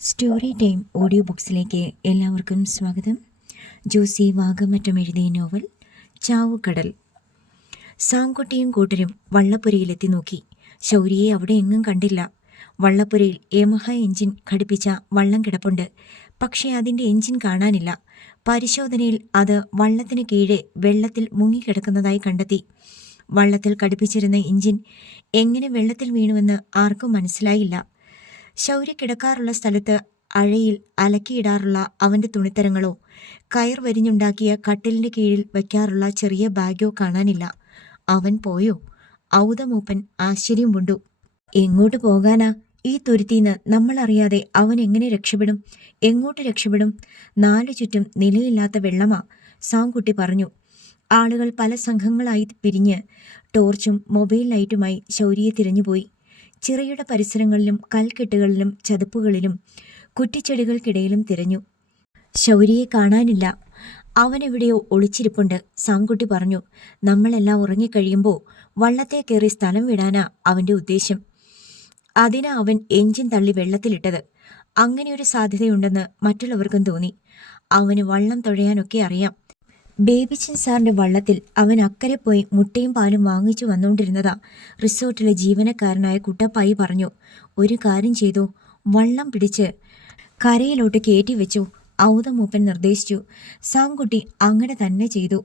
Story time audio ബുക്സിലേക്ക് എല്ലാവർക്കും സ്വാഗതം. ജോസി വാഗമറ്റം എഴുതിയ നോവൽ ചാവുകടൽ. സാംകുട്ടിയും കൂട്ടരും വള്ളപ്പുരയിലെത്തി നോക്കി. ശൗര്യയെ അവിടെ എങ്ങും കണ്ടില്ല. വള്ളപ്പുരയിൽ യമഹ എഞ്ചിൻ ഘടിപ്പിച്ച വള്ളം കിടപ്പുണ്ട്. പക്ഷേ അതിൻ്റെ എഞ്ചിൻ കാണാനില്ല. പരിശോധനയിൽ അത് വള്ളത്തിന് കീഴെ വെള്ളത്തിൽ മുങ്ങിക്കിടക്കുന്നതായി കണ്ടെത്തി. വള്ളത്തിൽ ഘടിപ്പിച്ചിരുന്ന എഞ്ചിൻ എങ്ങനെ വെള്ളത്തിൽ വീണുവെന്ന് ആർക്കും മനസ്സിലായില്ല. ശൗര്യ കിടക്കാറുള്ള സ്ഥലത്ത് അഴയിൽ അലക്കിയിടാറുള്ള അവൻ്റെ തുണിത്തരങ്ങളോ കയർ വരിഞ്ഞുണ്ടാക്കിയ കട്ടിലിൻ്റെ കീഴിൽ വയ്ക്കാറുള്ള ചെറിയ ബാഗോ കാണാനില്ല. അവൻ പോയോ? ഔതമൂപ്പൻ ആശ്ചര്യം കൊണ്ടു. എങ്ങോട്ട് പോകാനാ? ഈ തുരുത്തിന്ന് നമ്മളറിയാതെ അവൻ എങ്ങനെ രക്ഷപ്പെടും? എങ്ങോട്ട് രക്ഷപ്പെടും? നാലു ചുറ്റും നിലയില്ലാത്ത വെള്ളമാ, സാംകുട്ടി പറഞ്ഞു. ആളുകൾ പല സംഘങ്ങളായി പിരിഞ്ഞ് ടോർച്ചും മൊബൈൽ ലൈറ്റുമായി ശൗര്യയെ തിരഞ്ഞുപോയി. ചിറയുടെ പരിസരങ്ങളിലും കൽക്കെട്ടുകളിലും ചതുപ്പുകളിലും കുറ്റിച്ചെടികൾക്കിടയിലും തിരഞ്ഞു. ശൗര്യയെ കാണാനില്ല. അവനെവിടെയോ ഒളിച്ചിരിപ്പുണ്ട്, സാംകുട്ടി പറഞ്ഞു. നമ്മളെല്ലാം ഉറങ്ങിക്കഴിയുമ്പോൾ വള്ളത്തെ കയറി സ്ഥലം വിടാനാ അവൻ്റെ ഉദ്ദേശം. അതിനാ അവൻ എഞ്ചിൻ തള്ളി വെള്ളത്തിലിട്ടത്. അങ്ങനെയൊരു സാധ്യതയുണ്ടെന്ന് മറ്റുള്ളവർക്കും തോന്നി. അവന് വള്ളം തുഴയാനൊക്കെ അറിയാം. ബേബിച്ചൻ സാറിൻ്റെ വള്ളത്തിൽ അവൻ അക്കരെ പോയി മുട്ടയും പാലും വാങ്ങിച്ചു വന്നുകൊണ്ടിരുന്നതാ. റിസോർട്ടിലെ ജീവനക്കാരനായ കുട്ടപ്പായി പറഞ്ഞു. ഒരു കാര്യം ചെയ്തു, വള്ളം പിടിച്ച് കരയിലോട്ട് കയറ്റി വെച്ചു, ഔതമൂപ്പൻ നിർദ്ദേശിച്ചു. സാംകുട്ടി അങ്ങനെ തന്നെ ചെയ്തു.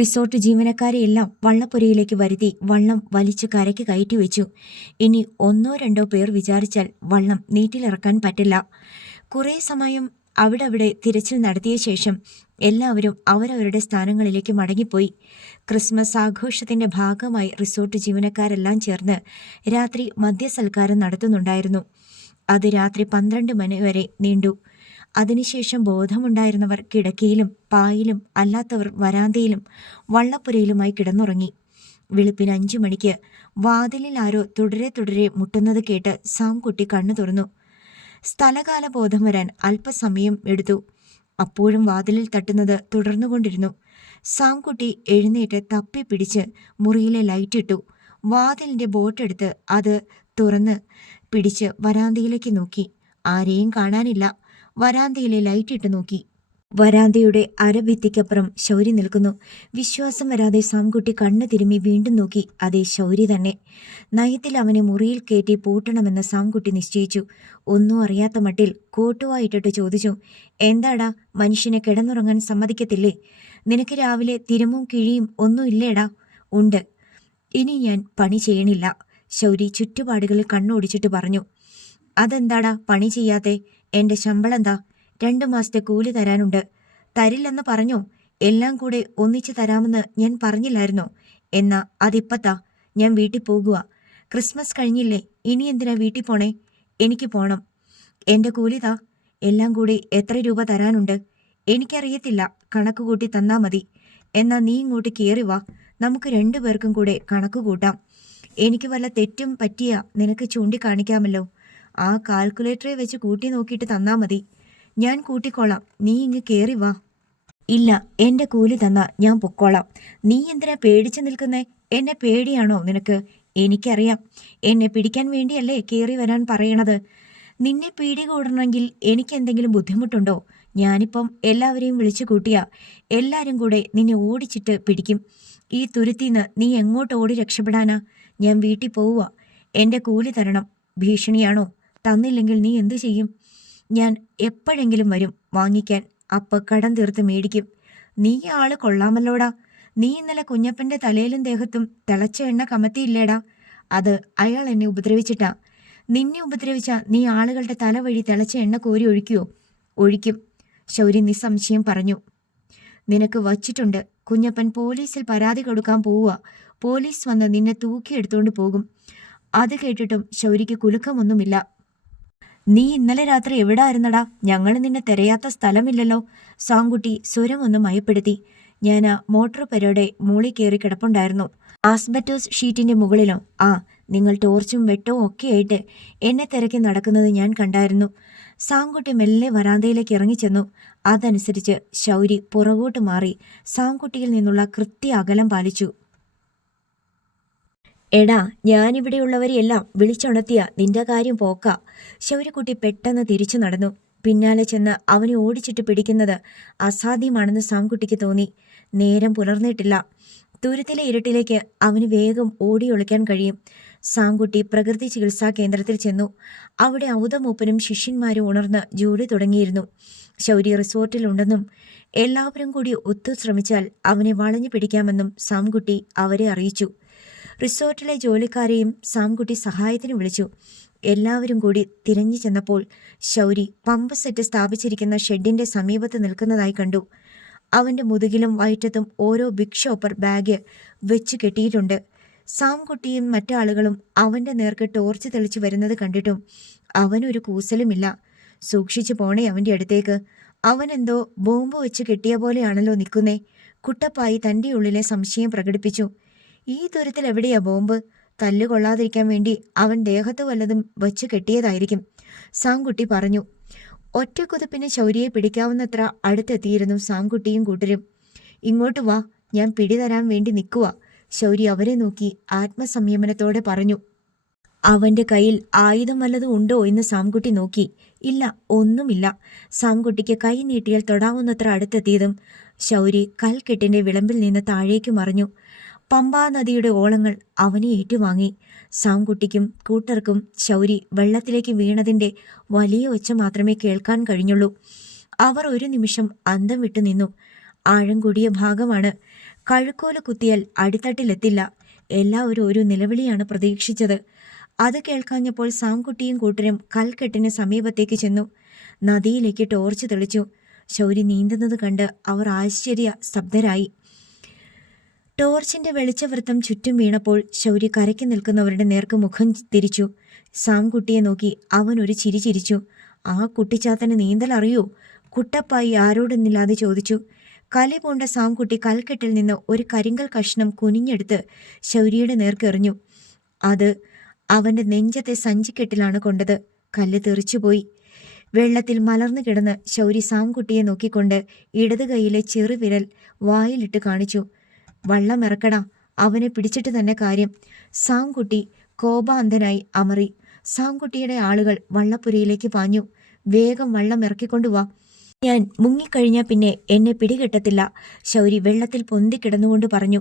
റിസോർട്ട് ജീവനക്കാരെയെല്ലാം വള്ളപ്പുരയിലേക്ക് വരുത്തി വള്ളം വലിച്ചു കരയ്ക്ക് കയറ്റി വെച്ചു. ഇനി ഒന്നോ രണ്ടോ പേർ വിചാരിച്ചാൽ വള്ളം നീറ്റിലിറക്കാൻ പറ്റില്ല. കുറേ സമയം അവിടെ തിരച്ചിൽ നടത്തിയ ശേഷം എല്ലാവരും അവരവരുടെ സ്ഥാനങ്ങളിലേക്ക് മടങ്ങിപ്പോയി. ക്രിസ്മസ് ആഘോഷത്തിന്റെ ഭാഗമായി റിസോർട്ട് ജീവനക്കാരെല്ലാം ചേർന്ന് രാത്രി മദ്യസൽക്കാരം നടത്തുന്നുണ്ടായിരുന്നു. അത് രാത്രി 12 മണി വരെ നീണ്ടു. അതിനുശേഷം ബോധമുണ്ടായിരുന്നവർ കിടക്കയിലും പായിലും അല്ലാത്തവർ വരാന്തയിലും വള്ളപ്പുരയിലുമായി കിടന്നുറങ്ങി. വെളുപ്പിന് 5 മണിക്ക് വാതിലിൽ ആരോ തുടരെ മുട്ടുന്നത് കേട്ട് സാംകുട്ടി കണ്ണു തുറന്നു. സ്ഥലകാല ബോധം വരാൻ അല്പസമയം എടുത്തു. അപ്പോഴും വാതിലിൽ തട്ടുന്നത് തുടർന്നുകൊണ്ടിരുന്നു. സാംകുട്ടി എഴുന്നേറ്റ് തപ്പി പിടിച്ച് മുറിയിലെ ലൈറ്റിട്ടു. വാതിലിൻ്റെ ബോട്ടെടുത്ത് അത് തുറന്ന് പിടിച്ച് വരാന്തയിലേക്ക് നോക്കി. ആരെയും കാണാനില്ല. വരാന്തയിലെ ലൈറ്റിട്ട് നോക്കി. വരാന്തയുടെ അരഭിത്തിക്കപ്പുറം ശൗര്യ നിൽക്കുന്നു. വിശ്വാസം വരാതെ സാംകുട്ടി കണ്ണ് തിരുമ്മി വീണ്ടും നോക്കി. അതേ ശൗര്യ തന്നെ. നയത്തിൽ അവനെ മുറിയിൽ കയറ്റി പൂട്ടണമെന്ന് സാംകുട്ടി നിശ്ചയിച്ചു. ഒന്നും അറിയാത്ത മട്ടിൽ കോട്ടുവായിട്ടിട്ട് ചോദിച്ചു. എന്താടാ, മനുഷ്യനെ കിടന്നുറങ്ങാൻ സമ്മതിക്കത്തില്ലേ? നിനക്ക് രാവിലെ തിരുമും കിഴിയും ഒന്നും ഇല്ലേടാ? ഉണ്ട്. ഇനി ഞാൻ പണി ചെയ്യണില്ല, ശൗരി ചുറ്റുപാടുകളിൽ കണ്ണോടിച്ചിട്ട് പറഞ്ഞു. അതെന്താടാ പണി ചെയ്യാത്തെ? എൻ്റെ ശമ്പളം എന്താ? 2 മാസത്തെ കൂലി തരാനുണ്ട്. തരില്ലെന്ന് പറഞ്ഞോ? എല്ലാം കൂടെ ഒന്നിച്ചു തരാമെന്ന് ഞാൻ പറഞ്ഞില്ലായിരുന്നോ? എന്നാ അതിപ്പത്താ. ഞാൻ വീട്ടിൽ പോകുക. ക്രിസ്മസ് കഴിഞ്ഞില്ലേ, ഇനി എന്തിനാ വീട്ടിൽ പോണേ? എനിക്ക് പോണം. എൻ്റെ കൂലിതാ. എല്ലാം കൂടി എത്ര രൂപ തരാനുണ്ട്? എനിക്കറിയത്തില്ല, കണക്ക് കൂട്ടി തന്നാ മതി. എന്നാ നീ ഇങ്ങോട്ട് കയറി വാ, നമുക്ക് 2 പേർക്കും കൂടെ കണക്ക് കൂട്ടാം. എനിക്ക് വല്ല തെറ്റും പറ്റിയാ നിനക്ക് ചൂണ്ടിക്കാണിക്കാമല്ലോ. ആ കാൽക്കുലേറ്ററെ വെച്ച് കൂട്ടി നോക്കിയിട്ട് തന്നാ മതി. ഞാൻ കൂട്ടിക്കോളാം, നീ ഇങ്ങ് കയറി വാ. ഇല്ല, എൻ്റെ കൂലി തന്നാ ഞാൻ പൊക്കോളാം. നീ എന്തിനാ പേടിച്ചു നിൽക്കുന്നേ? എന്നെ പേടിയാണോ നിനക്ക്? എനിക്കറിയാം, എന്നെ പിടിക്കാൻ വേണ്ടിയല്ലേ കയറി വരാൻ പറയണത്. നിന്നെ പിടികൂടണമെങ്കിൽ എനിക്കെന്തെങ്കിലും ബുദ്ധിമുട്ടുണ്ടോ? ഞാനിപ്പം എല്ലാവരെയും വിളിച്ചു കൂട്ടിയാ എല്ലാവരും കൂടെ നിന്നെ ഓടിച്ചിട്ട് പിടിക്കും. ഈ തുരുത്തിന്ന് നീ എങ്ങോട്ട് ഓടി രക്ഷപ്പെടാനാ? ഞാൻ വീട്ടിൽ പോവുക. എൻ്റെ കൂലി തരണം. ഭീഷണിയാണോ? തന്നില്ലെങ്കിൽ നീ എന്തു ചെയ്യും? ഞാൻ എപ്പോഴെങ്കിലും വരും വാങ്ങിക്കാൻ. അപ്പ കടം തീർത്ത് മേടിക്കും. നീ ആള് കൊള്ളാമല്ലോടാ. നീ ഇന്നലെ കുഞ്ഞപ്പൻ്റെ തലയിലും ദേഹത്തും തിളച്ച എണ്ണ കമത്തിയില്ലേടാ? അത് അയാൾ എന്നെ ഉപദ്രവിച്ചിട്ടാ. നിന്നെ ഉപദ്രവിച്ച നീ ആളുകളുടെ തല വഴി തിളച്ച എണ്ണ കോരി ഒഴിക്കുവോ? ഒഴിക്കും, ശൗരി നിസ്സംശയം പറഞ്ഞു. നിനക്ക് വച്ചിട്ടുണ്ട്. കുഞ്ഞപ്പൻ പോലീസിൽ പരാതി കൊടുക്കാൻ പോവുക. പോലീസ് വന്ന് നിന്നെ തൂക്കിയെടുത്തോണ്ട് പോകും. അത് കേട്ടിട്ടും ശൗരിക്ക് കുലുക്കമൊന്നുമില്ല. നീ ഇന്നലെ രാത്രി എവിടെ ആയിരുന്നടാ? ഞങ്ങൾ നിന്നെ തിരയാത്ത സ്ഥലമില്ലല്ലോ. സാംകുട്ടി സ്വരമൊന്നും മയപ്പെടുത്തി. ഞാൻ ആ മോട്ടോർ പെരയുടെ മൂളി കയറി കിടപ്പുണ്ടായിരുന്നു. ആസ്ബറ്റോസ് ഷീറ്റിന്റെ മുകളിലോ? ആ, നിങ്ങൾ ടോർച്ചും വെട്ടവും ഒക്കെ ആയിട്ട് എന്നെ തിരക്കി നടക്കുന്നത് ഞാൻ കണ്ടായിരുന്നു. സാംകുട്ടി മെല്ലെ വരാന്തയിലേക്ക് ഇറങ്ങിച്ചെന്നു. അതനുസരിച്ച് ശൗരി പുറകോട്ട് മാറി സാംകുട്ടിയിൽ നിന്നുള്ള കൃത്യ അകലം പാലിച്ചു. എടാ, ഞാനിവിടെയുള്ളവരെയെല്ലാം വിളിച്ചുണർത്തിയ നിന്റെ കാര്യം പോക്ക. ശൗര്യക്കുട്ടി പെട്ടെന്ന് തിരിച്ചു നടന്നു. പിന്നാലെ ചെന്ന് അവനെ ഓടിച്ചിട്ട് പിടിക്കുന്നത് അസാധ്യമാണെന്ന് സാംകുട്ടിക്ക് തോന്നി. നേരം പുലർന്നിട്ടില്ല. തുരുത്തിലെ ഇരുട്ടിലേക്ക് അവന് വേഗം ഓടിയൊളിക്കാൻ കഴിയും. സാംകുട്ടി പ്രകൃതി ചികിത്സാ കേന്ദ്രത്തിൽ ചെന്നു. അവിടെ ഔതമൂപ്പനും ശിഷ്യന്മാരും ഉണർന്ന് ജോലി തുടങ്ങിയിരുന്നു. ശൗര്യ റിസോർട്ടിലുണ്ടെന്നും എല്ലാവരും കൂടി ഒത്തു ശ്രമിച്ചാൽ അവനെ വളഞ്ഞു പിടിക്കാമെന്നും സാംകുട്ടി അവരെ അറിയിച്ചു. റിസോർട്ടിലെ ജോലിക്കാരെയും സാംകുട്ടി സഹായത്തിന് വിളിച്ചു. എല്ലാവരും കൂടി തിരഞ്ഞു ചെന്നപ്പോൾ ശൗരി പമ്പ് സെറ്റ് സ്ഥാപിച്ചിരിക്കുന്ന ഷെഡിന്റെ സമീപത്ത് നിൽക്കുന്നതായി കണ്ടു. അവന്റെ മുതുകിലും വയറ്റത്തും ഓരോ ബിഗ് ഷോപ്പർ ബാഗ് വെച്ചു കെട്ടിയിട്ടുണ്ട്. സാംകുട്ടിയും മറ്റാളുകളും അവന്റെ നേർക്ക് ടോർച്ച് തെളിച്ചു വരുന്നത് കണ്ടിട്ടും അവനൊരു കൂസലുമില്ല. സൂക്ഷിച്ചു പോണേ അവന്റെ അടുത്തേക്ക്. അവനെന്തോ ബോംബ് വെച്ച് കെട്ടിയ പോലെയാണല്ലോ നിൽക്കുന്നേ. കുട്ടപ്പായി തന്റെ ഉള്ളിലെ സംശയം പ്രകടിപ്പിച്ചു. ഈ ദൂരത്തിൽ എവിടെയാ ബോംബ്? തല്ലുകൊള്ളാതിരിക്കാൻ വേണ്ടി അവൻ ദേഹത്ത് വല്ലതും വച്ചു കെട്ടിയതായിരിക്കും, സാംകുട്ടി പറഞ്ഞു. ഒറ്റക്കുതിപ്പിന് ശൗര്യയെ പിടിക്കാവുന്നത്ര അടുത്തെത്തിയിരുന്നു സാംകുട്ടിയും കൂട്ടരും. ഇങ്ങോട്ട് വാ, ഞാൻ പിടിതരാൻ വേണ്ടി നിൽക്കുക, ശൗര്യ അവരെ നോക്കി ആത്മസംയമനത്തോടെ പറഞ്ഞു. അവന്റെ കയ്യിൽ ആയുധം വല്ലതും ഉണ്ടോ എന്ന് സാംകുട്ടി നോക്കി. ഇല്ല, ഒന്നുമില്ല. സാംകുട്ടിക്ക് കൈ നീട്ടിയാൽ തൊടാവുന്നത്ര അടുത്തെത്തിയതും ശൗരി കൽക്കെട്ടിന്റെ വിളമ്പിൽ നിന്ന് താഴേക്ക് മറിഞ്ഞു. പമ്പാ നദിയുടെ ഓളങ്ങൾ അവനെ ഏറ്റുവാങ്ങി. സാംകുട്ടിക്കും കൂട്ടർക്കും ശൗരി വെള്ളത്തിലേക്ക് വീണതിന്റെ വലിയ ഒച്ച മാത്രമേ കേൾക്കാൻ കഴിഞ്ഞുള്ളൂ. അവർ ഒരു നിമിഷം അന്തം വിട്ടു നിന്നു. ആഴം കൂടിയ ഭാഗമാണ്. കഴുക്കോല് കുത്തിയാൽ അടിത്തട്ടിലെത്തില്ല. എല്ലാവരും ഒരു നിലവിളിയാണ് പ്രതീക്ഷിച്ചത്. അത് കേൾക്കാഞ്ഞപ്പോൾ സാംകുട്ടിയും കൂട്ടരും കൽക്കെട്ടിന് സമീപത്തേക്ക് ചെന്നു. നദിയിലേക്ക് ടോർച്ച് തെളിച്ചു. ശൗരി നീന്തുന്നത് കണ്ട് അവർ ആശ്ചര്യ സ്തബ്ധരായി. ടോർച്ചിന്റെ വെളിച്ചവൃത്തം ചുറ്റും വീണപ്പോൾ ശൗര്യ കരയ്ക്ക് നിൽക്കുന്നവരുടെ നേർക്ക് മുഖം തിരിച്ചു. സാംകുട്ടിയെ നോക്കി അവൻ ഒരു ചിരി ചിരിച്ചു. ആ കുട്ടിച്ചാത്തന് നീന്തൽ അറിയോ? കുട്ടപ്പായി ആരോടൊന്നില്ലാതെ ചോദിച്ചു. കലി പൂണ്ട സാംകുട്ടി കൽക്കെട്ടിൽ നിന്ന് ഒരു കരിങ്കൽ കഷ്ണം കുനിഞ്ഞെടുത്ത് ശൗര്യയുടെ നേർക്കെറിഞ്ഞു. അത് അവന്റെ നെഞ്ചത്തെ സഞ്ചിക്കെട്ടിലാണ് കൊണ്ടത്. കല്ല് തെറിച്ചുപോയി. വെള്ളത്തിൽ മലർന്നു കിടന്ന് ശൗരി സാംകുട്ടിയെ നോക്കിക്കൊണ്ട് ഇടത് കൈയിലെ ചെറുവിരൽ വായിലിട്ട് കാണിച്ചു. വള്ളം ഇറക്കടാ, അവനെ പിടിച്ചിട്ട് തന്നെ കാര്യം. സാംകുട്ടി കോപാന്ധനായി അമറി. സാംകുട്ടിയുടെ ആളുകൾ വള്ളപ്പുരയിലേക്ക് പാഞ്ഞു. വേഗം വള്ളം ഇറക്കിക്കൊണ്ടുവാ. ഞാൻ മുങ്ങിക്കഴിഞ്ഞാൽ പിന്നെ എന്നെ പിടികിട്ടത്തില്ല, ശൗരി വെള്ളത്തിൽ പൊന്തിക്കിടന്നുകൊണ്ട് പറഞ്ഞു.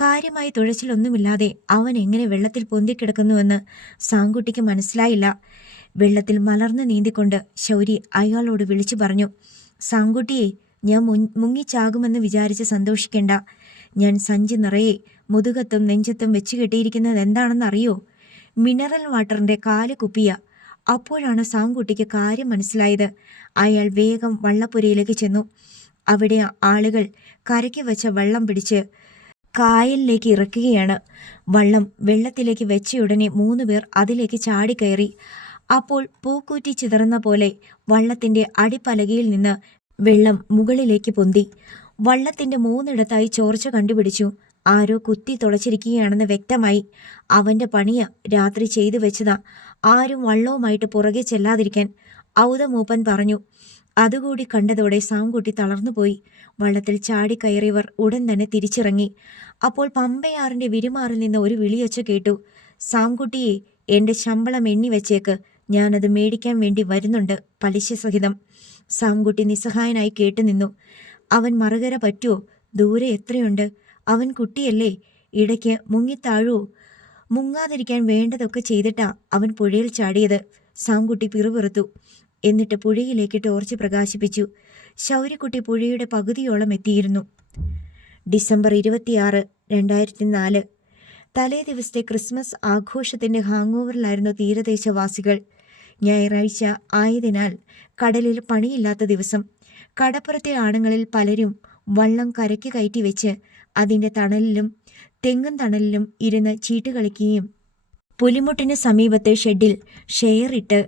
കാര്യമായി തുഴച്ചിലൊന്നുമില്ലാതെ അവൻ എങ്ങനെ വെള്ളത്തിൽ പൊന്തിക്കിടക്കുന്നുവെന്ന് സാംകുട്ടിക്ക് മനസ്സിലായില്ല. വെള്ളത്തിൽ മലർന്ന് നീന്തിക്കൊണ്ട് ശൗരി അയാളോട് വിളിച്ചു പറഞ്ഞു. സാംകുട്ടിയെ, ഞാൻ മുങ്ങിച്ചാകുമെന്ന് വിചാരിച്ച് സന്തോഷിക്കേണ്ട. ഞാൻ സഞ്ചി നിറയെ മുതുകത്തും നെഞ്ചത്തും വെച്ചു കെട്ടിയിരിക്കുന്നത് എന്താണെന്നറിയോ? മിനറൽ വാട്ടറിന്റെ 4 കുപ്പിയ. അപ്പോഴാണ് സാംകുട്ടിക്ക് കാര്യം മനസ്സിലായത്. അയാൾ വേഗം വള്ളപ്പുരയിലേക്ക് ചെന്നു. അവിടെ ആളുകൾ കരയ്ക്ക് വെച്ച വെള്ളം പിടിച്ച് കായലിലേക്ക് ഇറക്കുകയാണ്. വള്ളം വെള്ളത്തിലേക്ക് വെച്ചയുടനെ 3 പേർ അതിലേക്ക് ചാടിക്കയറി. അപ്പോൾ പൂക്കൂറ്റി ചിതറുന്ന പോലെ വള്ളത്തിന്റെ അടിപ്പലകയിൽ നിന്ന് വെള്ളം മുകളിലേക്ക് പൊന്തി. വള്ളത്തിന്റെ 3ഇടത്തായി ചോർച്ച കണ്ടുപിടിച്ചു. ആരോ കുത്തി തുളച്ചിരിക്കുകയാണെന്ന് വ്യക്തമായി. അവന്റെ പണിയ രാത്രി ചെയ്തു വെച്ചതാ. ആരും വള്ളവുമായിട്ട് പുറകെ ചെല്ലാതിരിക്കാൻ ഔതമൂപ്പൻ പറഞ്ഞു. അതുകൂടി കണ്ടതോടെ സാംകുട്ടി തളർന്നുപോയി. വള്ളത്തിൽ ചാടിക്കയറിയവർ ഉടൻ തന്നെ തിരിച്ചിറങ്ങി. അപ്പോൾ പമ്പയാറിന്റെ വിരുമാറിൽ നിന്ന് ഒരു വിളിയൊച്ച കേട്ടു. സാംകുട്ടിയെ, എന്റെ ശമ്പളം എണ്ണി വെച്ചേക്ക്, ഞാനത് മേടിക്കാൻ വേണ്ടി വരുന്നുണ്ട്, പലിശ സഹിതം. സാംകുട്ടി നിസ്സഹായനായി കേട്ടുനിന്നു. അവൻ മറുകര പറ്റുമോ? ദൂരെ എത്രയുണ്ട്? അവൻ കുട്ടിയല്ലേ, ഇടയ്ക്ക് മുങ്ങിത്താഴുവോ? മുങ്ങാതിരിക്കാൻ വേണ്ടതൊക്കെ ചെയ്തിട്ടാ അവൻ പുഴയിൽ ചാടിയത്. സാംകുട്ടി പിറുപിറുത്തു. എന്നിട്ട് പുഴയിലേക്ക് ടോർച്ച് പ്രകാശിപ്പിച്ചു. ശൗര്യക്കുട്ടി പുഴയുടെ പകുതിയോളം എത്തിയിരുന്നു. ഡിസംബർ 26, 2004. തലേ ദിവസത്തെ ക്രിസ്മസ് ആഘോഷത്തിന്റെ ഹാങ്ങോവറിലായിരുന്നു തീരദേശവാസികൾ. ഞായറാഴ്ച ആയതിനാൽ കടലിൽ പണിയില്ലാത്ത ദിവസം. കടപ്പുറത്തെ ആണുങ്ങളിൽ പലരും വള്ളം കരയ്ക്ക് കയറ്റി വെച്ച് അതിൻ്റെ തണലിലും തെങ്ങും തണലിലും ഇരുന്ന് ചീട്ട് കളിക്കുകയും പുലിമുട്ടിന് സമീപത്തെ ഷെഡിൽ ഷെയറിട്ട്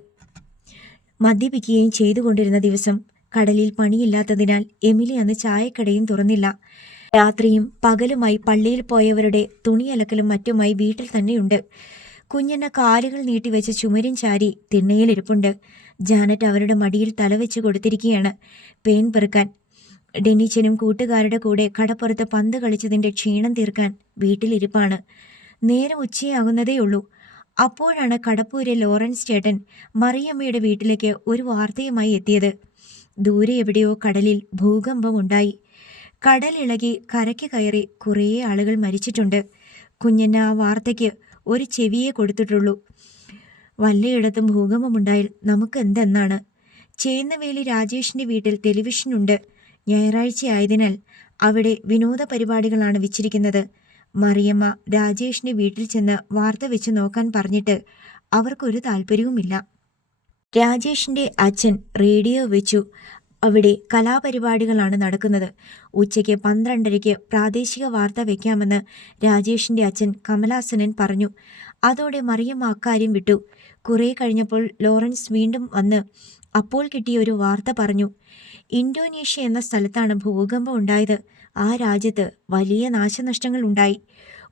മദ്യപിക്കുകയും ചെയ്തുകൊണ്ടിരുന്ന ദിവസം. കടലിൽ പണിയില്ലാത്തതിനാൽ എമിലി അന്ന് ചായക്കടയും തുറന്നില്ല. രാത്രിയും പകലുമായി പള്ളിയിൽ പോയവരുടെ തുണിയലക്കലും മറ്റുമായി വീട്ടിൽ തന്നെയുണ്ട്. കുഞ്ഞിന് കാലുകൾ നീട്ടിവെച്ച് ചുമരും ചാരി തിണ്ണയിലിരിപ്പുണ്ട്. ജാനറ്റ് അവരുടെ മടിയിൽ തലവെച്ച് കൊടുത്തിരിക്കുകയാണ് പേൻ പെറുക്കാൻ. ഡെന്നിച്ചനും കൂട്ടുകാരുടെ കൂടെ കടപ്പുറത്ത് പന്ത് കളിച്ചതിന്റെ ക്ഷീണം തീർക്കാൻ വീട്ടിലിരിപ്പാണ്. നേരം ഉച്ചയാകുന്നതേയുള്ളൂ. അപ്പോഴാണ് കടപ്പൂരെ ലോറൻസ് ചേട്ടൻ മറിയമ്മയുടെ വീട്ടിലേക്ക് ഒരു വാർത്തയുമായി എത്തിയത്. ദൂരെ എവിടെയോ കടലിൽ ഭൂകമ്പമുണ്ടായി. കടലിളകി കരയ്ക്ക് കയറി കുറേ ആളുകൾ മരിച്ചിട്ടുണ്ട്. കുഞ്ഞന്ന ആ വാർത്തയ്ക്ക് ഒരു ചെവിയേ കൊടുത്തിട്ടുള്ളൂ. വല്ലയിടത്തും ഭൂകമ്പമുണ്ടായാൽ നമുക്ക് എന്തെന്നാണ്. ചേന്നവേലി രാജേഷിന്റെ വീട്ടിൽ ടെലിവിഷനുണ്ട്. ഞായറാഴ്ചയായതിനാൽ അവിടെ വിനോദ പരിപാടികളാണ് വെച്ചിരിക്കുന്നത്. മറിയമ്മ രാജേഷിന്റെ വീട്ടിൽ ചെന്ന് വാർത്ത വെച്ച് നോക്കാൻ പറഞ്ഞിട്ട് അവർക്കൊരു താല്പര്യവുമില്ല. രാജേഷിന്റെ അച്ഛൻ റേഡിയോ വെച്ചു. അവിടെ കലാപരിപാടികളാണ് നടക്കുന്നത്. ഉച്ചയ്ക്ക് 12:30 പ്രാദേശിക വാർത്ത വയ്ക്കാമെന്ന് രാജേഷിന്റെ അച്ഛൻ കമലാസനൻ പറഞ്ഞു. അതോടെ മറിയമ്മ അക്കാര്യം വിട്ടു. കുറെ കഴിഞ്ഞപ്പോൾ ലോറൻസ് വീണ്ടും വന്ന് അപ്പോൾ കിട്ടിയ ഒരു വാർത്ത പറഞ്ഞു. ഇന്തോനേഷ്യ എന്ന സ്ഥലത്താണ് ഭൂകമ്പം ഉണ്ടായത്. ആ രാജ്യത്ത് വലിയ നാശനഷ്ടങ്ങൾ ഉണ്ടായി.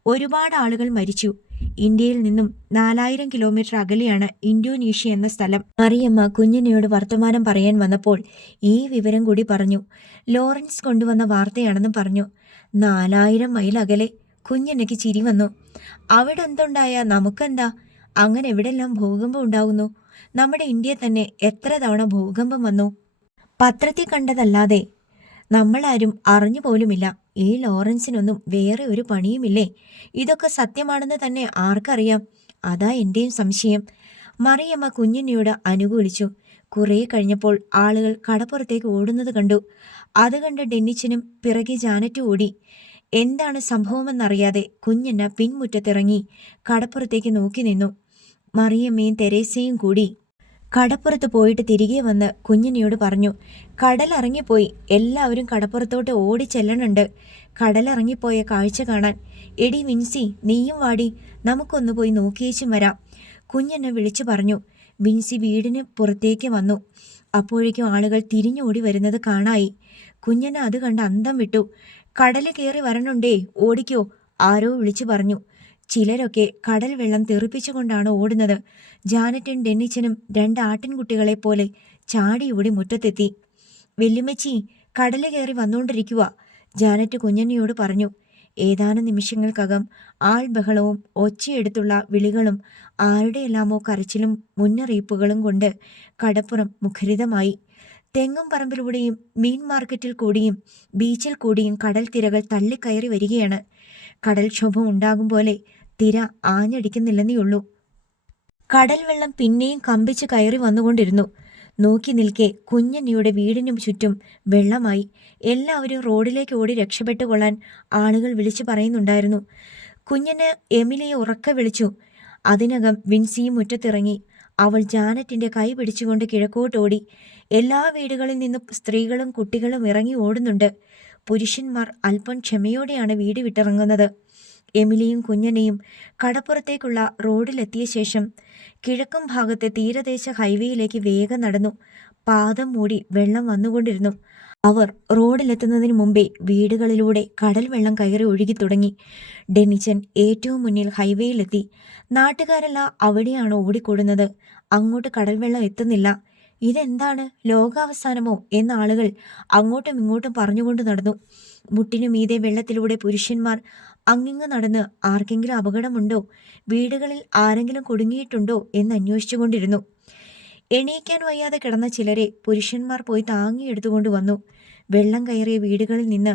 ഒരുപാട് ആളുകൾ മരിച്ചു. ഇന്ത്യയിൽ നിന്നും 4000 കിലോമീറ്റർ അകലെയാണ് ഇന്തോനേഷ്യ എന്ന സ്ഥലം. മറിയമ്മ കുഞ്ഞിനയോട് വർത്തമാനം പറയാൻ വന്നപ്പോൾ ഈ വിവരം കൂടി പറഞ്ഞു. ലോറൻസ് കൊണ്ടുവന്ന വാർത്തയാണെന്നും പറഞ്ഞു. 4000 മൈൽ അകലെ. കുഞ്ഞിനയ്ക്ക് ചിരി വന്നു. അവിടെ എന്തുണ്ടായാ നമുക്കെന്താ? അങ്ങനെ എവിടെല്ലാം ഭൂകമ്പം ഉണ്ടാകുന്നു. നമ്മുടെ ഇന്ത്യയിൽ തന്നെ എത്ര തവണ ഭൂകമ്പം വന്നു. പത്രത്തിൽ കണ്ടതല്ലാതെ നമ്മളാരും അറിഞ്ഞു പോലുമില്ല. ഈ ലോറൻസിനൊന്നും വേറെ ഒരു പണിയുമില്ലേ? ഇതൊക്കെ സത്യമാണെന്ന് തന്നെ ആർക്കറിയാം? അതാ എന്റെയും സംശയം. മറിയമ്മ കുഞ്ഞിനയോട് അനുകൂലിച്ചു. കുറെ കഴിഞ്ഞപ്പോൾ ആളുകൾ കടപ്പുറത്തേക്ക് ഓടുന്നത് കണ്ടു. അത് കണ്ട് ഡെന്നിച്ചനും പിറകെ ജാനറ്റും ഓടി. എന്താണ് സംഭവമെന്നറിയാതെ കുഞ്ഞന്ന പിൻമുറ്റത്തിറങ്ങി കടപ്പുറത്തേക്ക് നോക്കി നിന്നു. മറിയമ്മയും തെരേസയും കൂടി കടപ്പുറത്ത് പോയിട്ട് തിരികെ വന്ന് കുഞ്ഞിനയോട് പറഞ്ഞു. കടലിറങ്ങിപ്പോയി. എല്ലാവരും കടപ്പുറത്തോട്ട് ഓടിച്ചെല്ലണുണ്ട്. കടലിറങ്ങിപ്പോയ കാഴ്ച കാണാൻ. എടി വിൻസി, നീയും വാടി, നമുക്കൊന്ന് പോയി നോക്കിയേച്ചും വരാം. കുഞ്ഞെന്നെ വിളിച്ചു പറഞ്ഞു. വിൻസി വീടിന് പുറത്തേക്ക് വന്നു. അപ്പോഴേക്കും ആളുകൾ തിരിഞ്ഞോടി വരുന്നത് കാണായി. കുഞ്ഞെന്നെ അത് കണ്ട് അന്തം വിട്ടു. കടല് കയറി വരണുണ്ടേ, ഓടിക്കോ, ആരോ വിളിച്ചു പറഞ്ഞു. ചിലരൊക്കെ കടൽ വെള്ളം തെറിപ്പിച്ചുകൊണ്ടാണ് ഓടുന്നത്. ജാനറ്റും ഡെന്നിച്ചനും 2 ആട്ടിൻകുട്ടികളെ പോലെ ചാടിയോടി മുറ്റത്തെത്തി. വെല്ലുമ്മച്ചി, കടല് കയറി വന്നുകൊണ്ടിരിക്കുക, ജാനറ്റ് കുഞ്ഞന്നയോട് പറഞ്ഞു. ഏതാനും നിമിഷങ്ങൾക്കകം ആൾബഹളവും ഒച്ചയെടുത്തുള്ള വിളികളും ആരുടെയെല്ലാമോ കരച്ചിലും മുന്നറിയിപ്പുകളും കൊണ്ട് കടപ്പുറം മുഖരിതമായി. തെങ്ങും പറമ്പിലൂടെയും മീൻ മാർക്കറ്റിൽ കൂടിയും ബീച്ചിൽ കൂടിയും കടൽ തിരകൾ തള്ളിക്കയറി വരികയാണ്. കടൽക്ഷോഭം ഉണ്ടാകും പോലെ തിര ആഞ്ഞടിക്കുന്നില്ലെന്നേയുള്ളൂ. കടൽ വെള്ളം പിന്നെയും കമ്പിച്ച് കയറി വന്നുകൊണ്ടിരുന്നു. നോക്കി നിൽക്കെ കുഞ്ഞന്നിയുടെ വീടിനും ചുറ്റും വെള്ളമായി. എല്ലാവരും റോഡിലേക്ക് ഓടി രക്ഷപ്പെട്ടുകൊള്ളാൻ ആളുകൾ വിളിച്ചു പറയുന്നുണ്ടായിരുന്നു. കുഞ്ഞന് എമിലിയെ ഉറക്കെ വിളിച്ചു. അതിനകം വിൻസിയും മുറ്റത്തിറങ്ങി. അവൾ ജാനറ്റിന്റെ കൈ പിടിച്ചുകൊണ്ട് കിഴക്കോട്ടോടി. എല്ലാ വീടുകളിൽ നിന്നും സ്ത്രീകളും കുട്ടികളും ഇറങ്ങി ഓടുന്നുണ്ട്. പുരുഷന്മാർ അല്പം ക്ഷമയോടെയാണ് വീട് വിട്ടിറങ്ങുന്നത്. എമിലിയും കുഞ്ഞനെയും കടപ്പുറത്തേക്കുള്ള റോഡിലെത്തിയ ശേഷം കിഴക്കും ഭാഗത്തെ തീരദേശ ഹൈവേയിലേക്ക് വേഗം നടന്നു. പാദം മൂടി വെള്ളം വന്നുകൊണ്ടിരുന്നു. അവർ റോഡിലെത്തുന്നതിന് മുമ്പേ വീടുകളിലൂടെ കടൽ വെള്ളം കയറി ഒഴുകി തുടങ്ങി. ഡെന്നിച്ചൻ ഏറ്റവും മുന്നിൽ ഹൈവേയിലെത്തി. നാട്ടുകാരെല്ലാം അവിടെയാണ് ഓടിക്കൂടുന്നത്. അങ്ങോട്ട് കടൽ വെള്ളം എത്തുന്നില്ല. ഇതെന്താണ്, ലോകാവസാനമോ എന്ന ആളുകൾ അങ്ങോട്ടും ഇങ്ങോട്ടും പറഞ്ഞുകൊണ്ട് നടന്നു. മുട്ടിനു മീതെ വെള്ളത്തിലൂടെ പുരുഷന്മാർ അങ്ങിങ്ങ് നടന്ന് ആർക്കെങ്കിലും അപകടമുണ്ടോ, വീടുകളിൽ ആരെങ്കിലും കുടുങ്ങിയിട്ടുണ്ടോ എന്ന് അന്വേഷിച്ചുകൊണ്ടിരുന്നു. എണീക്കാൻ വയ്യാതെ കിടന്ന ചിലരെ പുരുഷന്മാർ പോയി താങ്ങിയെടുത്തുകൊണ്ട് വന്നു. വെള്ളം കയറിയ വീടുകളിൽ നിന്ന്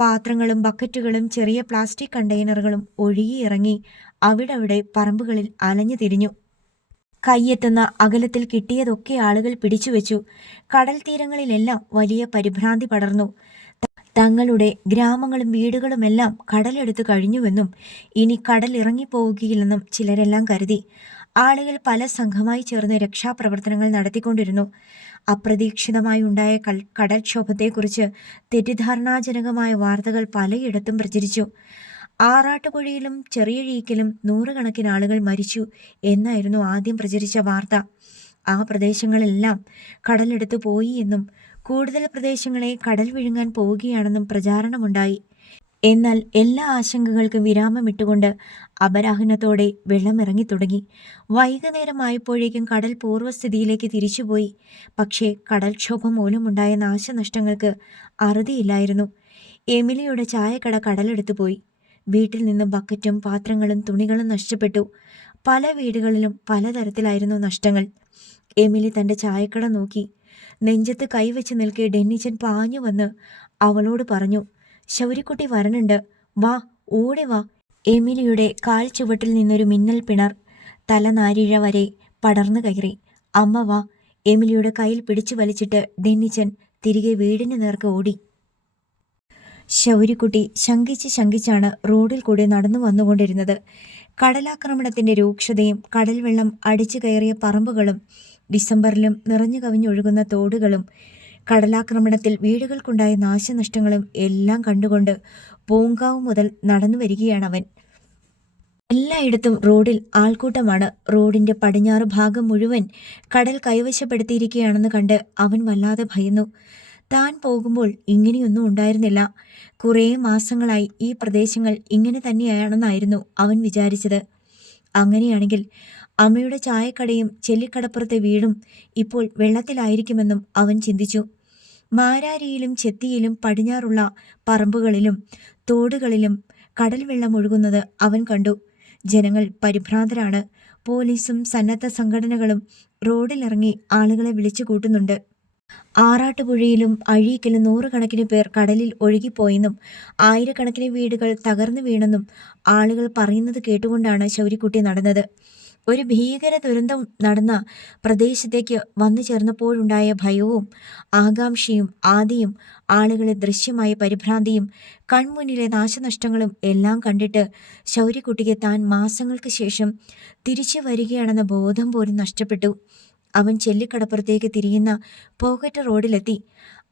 പാത്രങ്ങളും ബക്കറ്റുകളും ചെറിയ പ്ലാസ്റ്റിക് കണ്ടെയ്നറുകളും ഒഴുകിയിറങ്ങി അവിടെ പറമ്പുകളിൽ അലഞ്ഞു തിരിഞ്ഞു. കൈയെത്തുന്ന അകലത്തിൽ കിട്ടിയതൊക്കെ ആളുകൾ പിടിച്ചുവെച്ചു. കടൽ തീരങ്ങളിലെല്ലാം വലിയ പരിഭ്രാന്തി പടർന്നു. തങ്ങളുടെ ഗ്രാമങ്ങളും വീടുകളുമെല്ലാം കടലെടുത്തു കഴിഞ്ഞുവെന്നും ഇനി കടൽ ഇറങ്ങിപ്പോവുകയില്ലെന്നും ചിലരെല്ലാം കരുതി. ആളുകൾ പല സംഘമായി ചേർന്ന് രക്ഷാപ്രവർത്തനങ്ങൾ നടത്തിക്കൊണ്ടിരുന്നു. അപ്രതീക്ഷിതമായി ഉണ്ടായ കടൽക്ഷോഭത്തെക്കുറിച്ച് തെറ്റിദ്ധാരണാജനകമായ വാർത്തകൾ പലയിടത്തും പ്രചരിച്ചു. ആറാട്ടുപുഴയിലും ചെറിയഴീക്കിലും 100 കണക്കിന് ആളുകൾ മരിച്ചു എന്നായിരുന്നു ആദ്യം പ്രചരിച്ച വാർത്ത. ആ പ്രദേശങ്ങളെല്ലാം കടലെടുത്തു പോയി എന്നും കൂടുതൽ പ്രദേശങ്ങളെ കടൽ വിഴുങ്ങാൻ പോവുകയാണെന്നും പ്രചാരണമുണ്ടായി. എന്നാൽ എല്ലാ ആശങ്കകൾക്കും വിരാമമിട്ടുകൊണ്ട് അപരാഹ്നത്തോടെ വെള്ളം ഇറങ്ങി തുടങ്ങി. വൈകുന്നേരമായപ്പോഴേക്കും കടൽ പൂർവ്വസ്ഥിതിയിലേക്ക് തിരിച്ചുപോയി. പക്ഷേ കടൽക്ഷോഭം മൂലമുണ്ടായ നാശനഷ്ടങ്ങൾക്ക് അറുതിയില്ലായിരുന്നു. എമിലിയുടെ ചായക്കട കടലെടുത്തു പോയി. വീട്ടിൽ നിന്ന് ബക്കറ്റും പാത്രങ്ങളും തുണികളും നഷ്ടപ്പെട്ടു. പല വീടുകളിലും പലതരത്തിലായിരുന്നു നഷ്ടങ്ങൾ. എമിലി തൻ്റെ ചായക്കട നോക്കി. നെഞ്ചത്ത് കൈവച്ച് നിൽക്കെ ഡെന്നിച്ചൻ പാഞ്ഞു വന്ന് അവളോട് പറഞ്ഞു, ശൗരിക്കുട്ടി വരണുണ്ട്, വാ, ഓടി വാ. എമിലിയുടെ കാൽ ചുവട്ടിൽ നിന്നൊരു മിന്നൽ പിണർ തലനാരിഴ വരെ പടർന്നു കയറി. അമ്മ വാ. എമിലിയുടെ കയ്യിൽ പിടിച്ചു വലിച്ചിട്ട് ഡെന്നിച്ചൻ തിരികെ വീടിന് നേർക്ക് ഓടി. ശൗരിക്കുട്ടി ശങ്കിച്ചാണ് റോഡിൽ കൂടെ നടന്നു വന്നുകൊണ്ടിരുന്നത്. കടലാക്രമണത്തിന്റെ രൂക്ഷതയും കടൽ വെള്ളം അടിച്ചു കയറിയ പറമ്പുകളും ഡിസംബറിലും നിറഞ്ഞു കവിഞ്ഞൊഴുകുന്ന തോടുകളും കടലാക്രമണത്തിൽ വീടുകൾക്കുണ്ടായ നാശനഷ്ടങ്ങളും എല്ലാം കണ്ടുകൊണ്ട് പൂങ്കാവ് മുതൽ നടന്നു വരികയാണവൻ. എല്ലായിടത്തും റോഡിൽ ആൾക്കൂട്ടമാണ്. റോഡിന്റെ പടിഞ്ഞാറ് ഭാഗം മുഴുവൻ കടൽ കൈവശപ്പെടുത്തിയിരിക്കുകയാണെന്ന് കണ്ട് അവൻ വല്ലാതെ ഭയന്നു. താൻ പോകുമ്പോൾ ഇങ്ങനെയൊന്നും ഉണ്ടായിരുന്നില്ല. കുറേ മാസങ്ങളായി ഈ പ്രദേശങ്ങൾ ഇങ്ങനെ തന്നെയാണെന്നായിരുന്നു അവൻ വിചാരിച്ചത്. അങ്ങനെയാണെങ്കിൽ അമ്മയുടെ ചായക്കടയും ചെല്ലിക്കടപ്പുറത്തെ വീടും ഇപ്പോൾ വെള്ളത്തിലായിരിക്കുമെന്നും അവൻ ചിന്തിച്ചു. മാരാരിയിലും ചെത്തിയിലും പടിഞ്ഞാറുള്ള പറമ്പുകളിലും തോടുകളിലും കടൽ വെള്ളം ഒഴുകുന്നത് അവൻ കണ്ടു. ജനങ്ങൾ പരിഭ്രാന്തരാണ്. പോലീസും സന്നദ്ധ സംഘടനകളും റോഡിലിറങ്ങി ആളുകളെ വിളിച്ചു കൂട്ടുന്നുണ്ട്. ആറാട്ടുപുഴയിലും അഴീക്കലും 100 കണക്കിന് പേർ കടലിൽ ഒഴുകിപ്പോയെന്നും 1000 വീടുകൾ തകർന്നു വീണെന്നും ആളുകൾ പറയുന്നത് കേട്ടുകൊണ്ടാണ് ശൗരിക്കുട്ടി നടന്നത്. ഒരു ഭീകര ദുരന്തം നടന്ന പ്രദേശത്തേക്ക് വന്നു ചേർന്നപ്പോഴുണ്ടായ ഭയവും ആകാംക്ഷയും ആദിയും ആളുകളെ ദൃശ്യമായ പരിഭ്രാന്തിയും കൺമുന്നിലെ നാശനഷ്ടങ്ങളും എല്ലാം കണ്ടിട്ട് ശൗരിക്കുട്ടിക്ക് താൻ മാസങ്ങൾക്ക് ശേഷം തിരിച്ചു വരികയാണെന്ന ബോധം പോലും നഷ്ടപ്പെട്ടു. അവൻ ചെല്ലിക്കടപ്പുറത്തേക്ക് തിരിയുന്ന പോക്കറ്റ് റോഡിലെത്തി.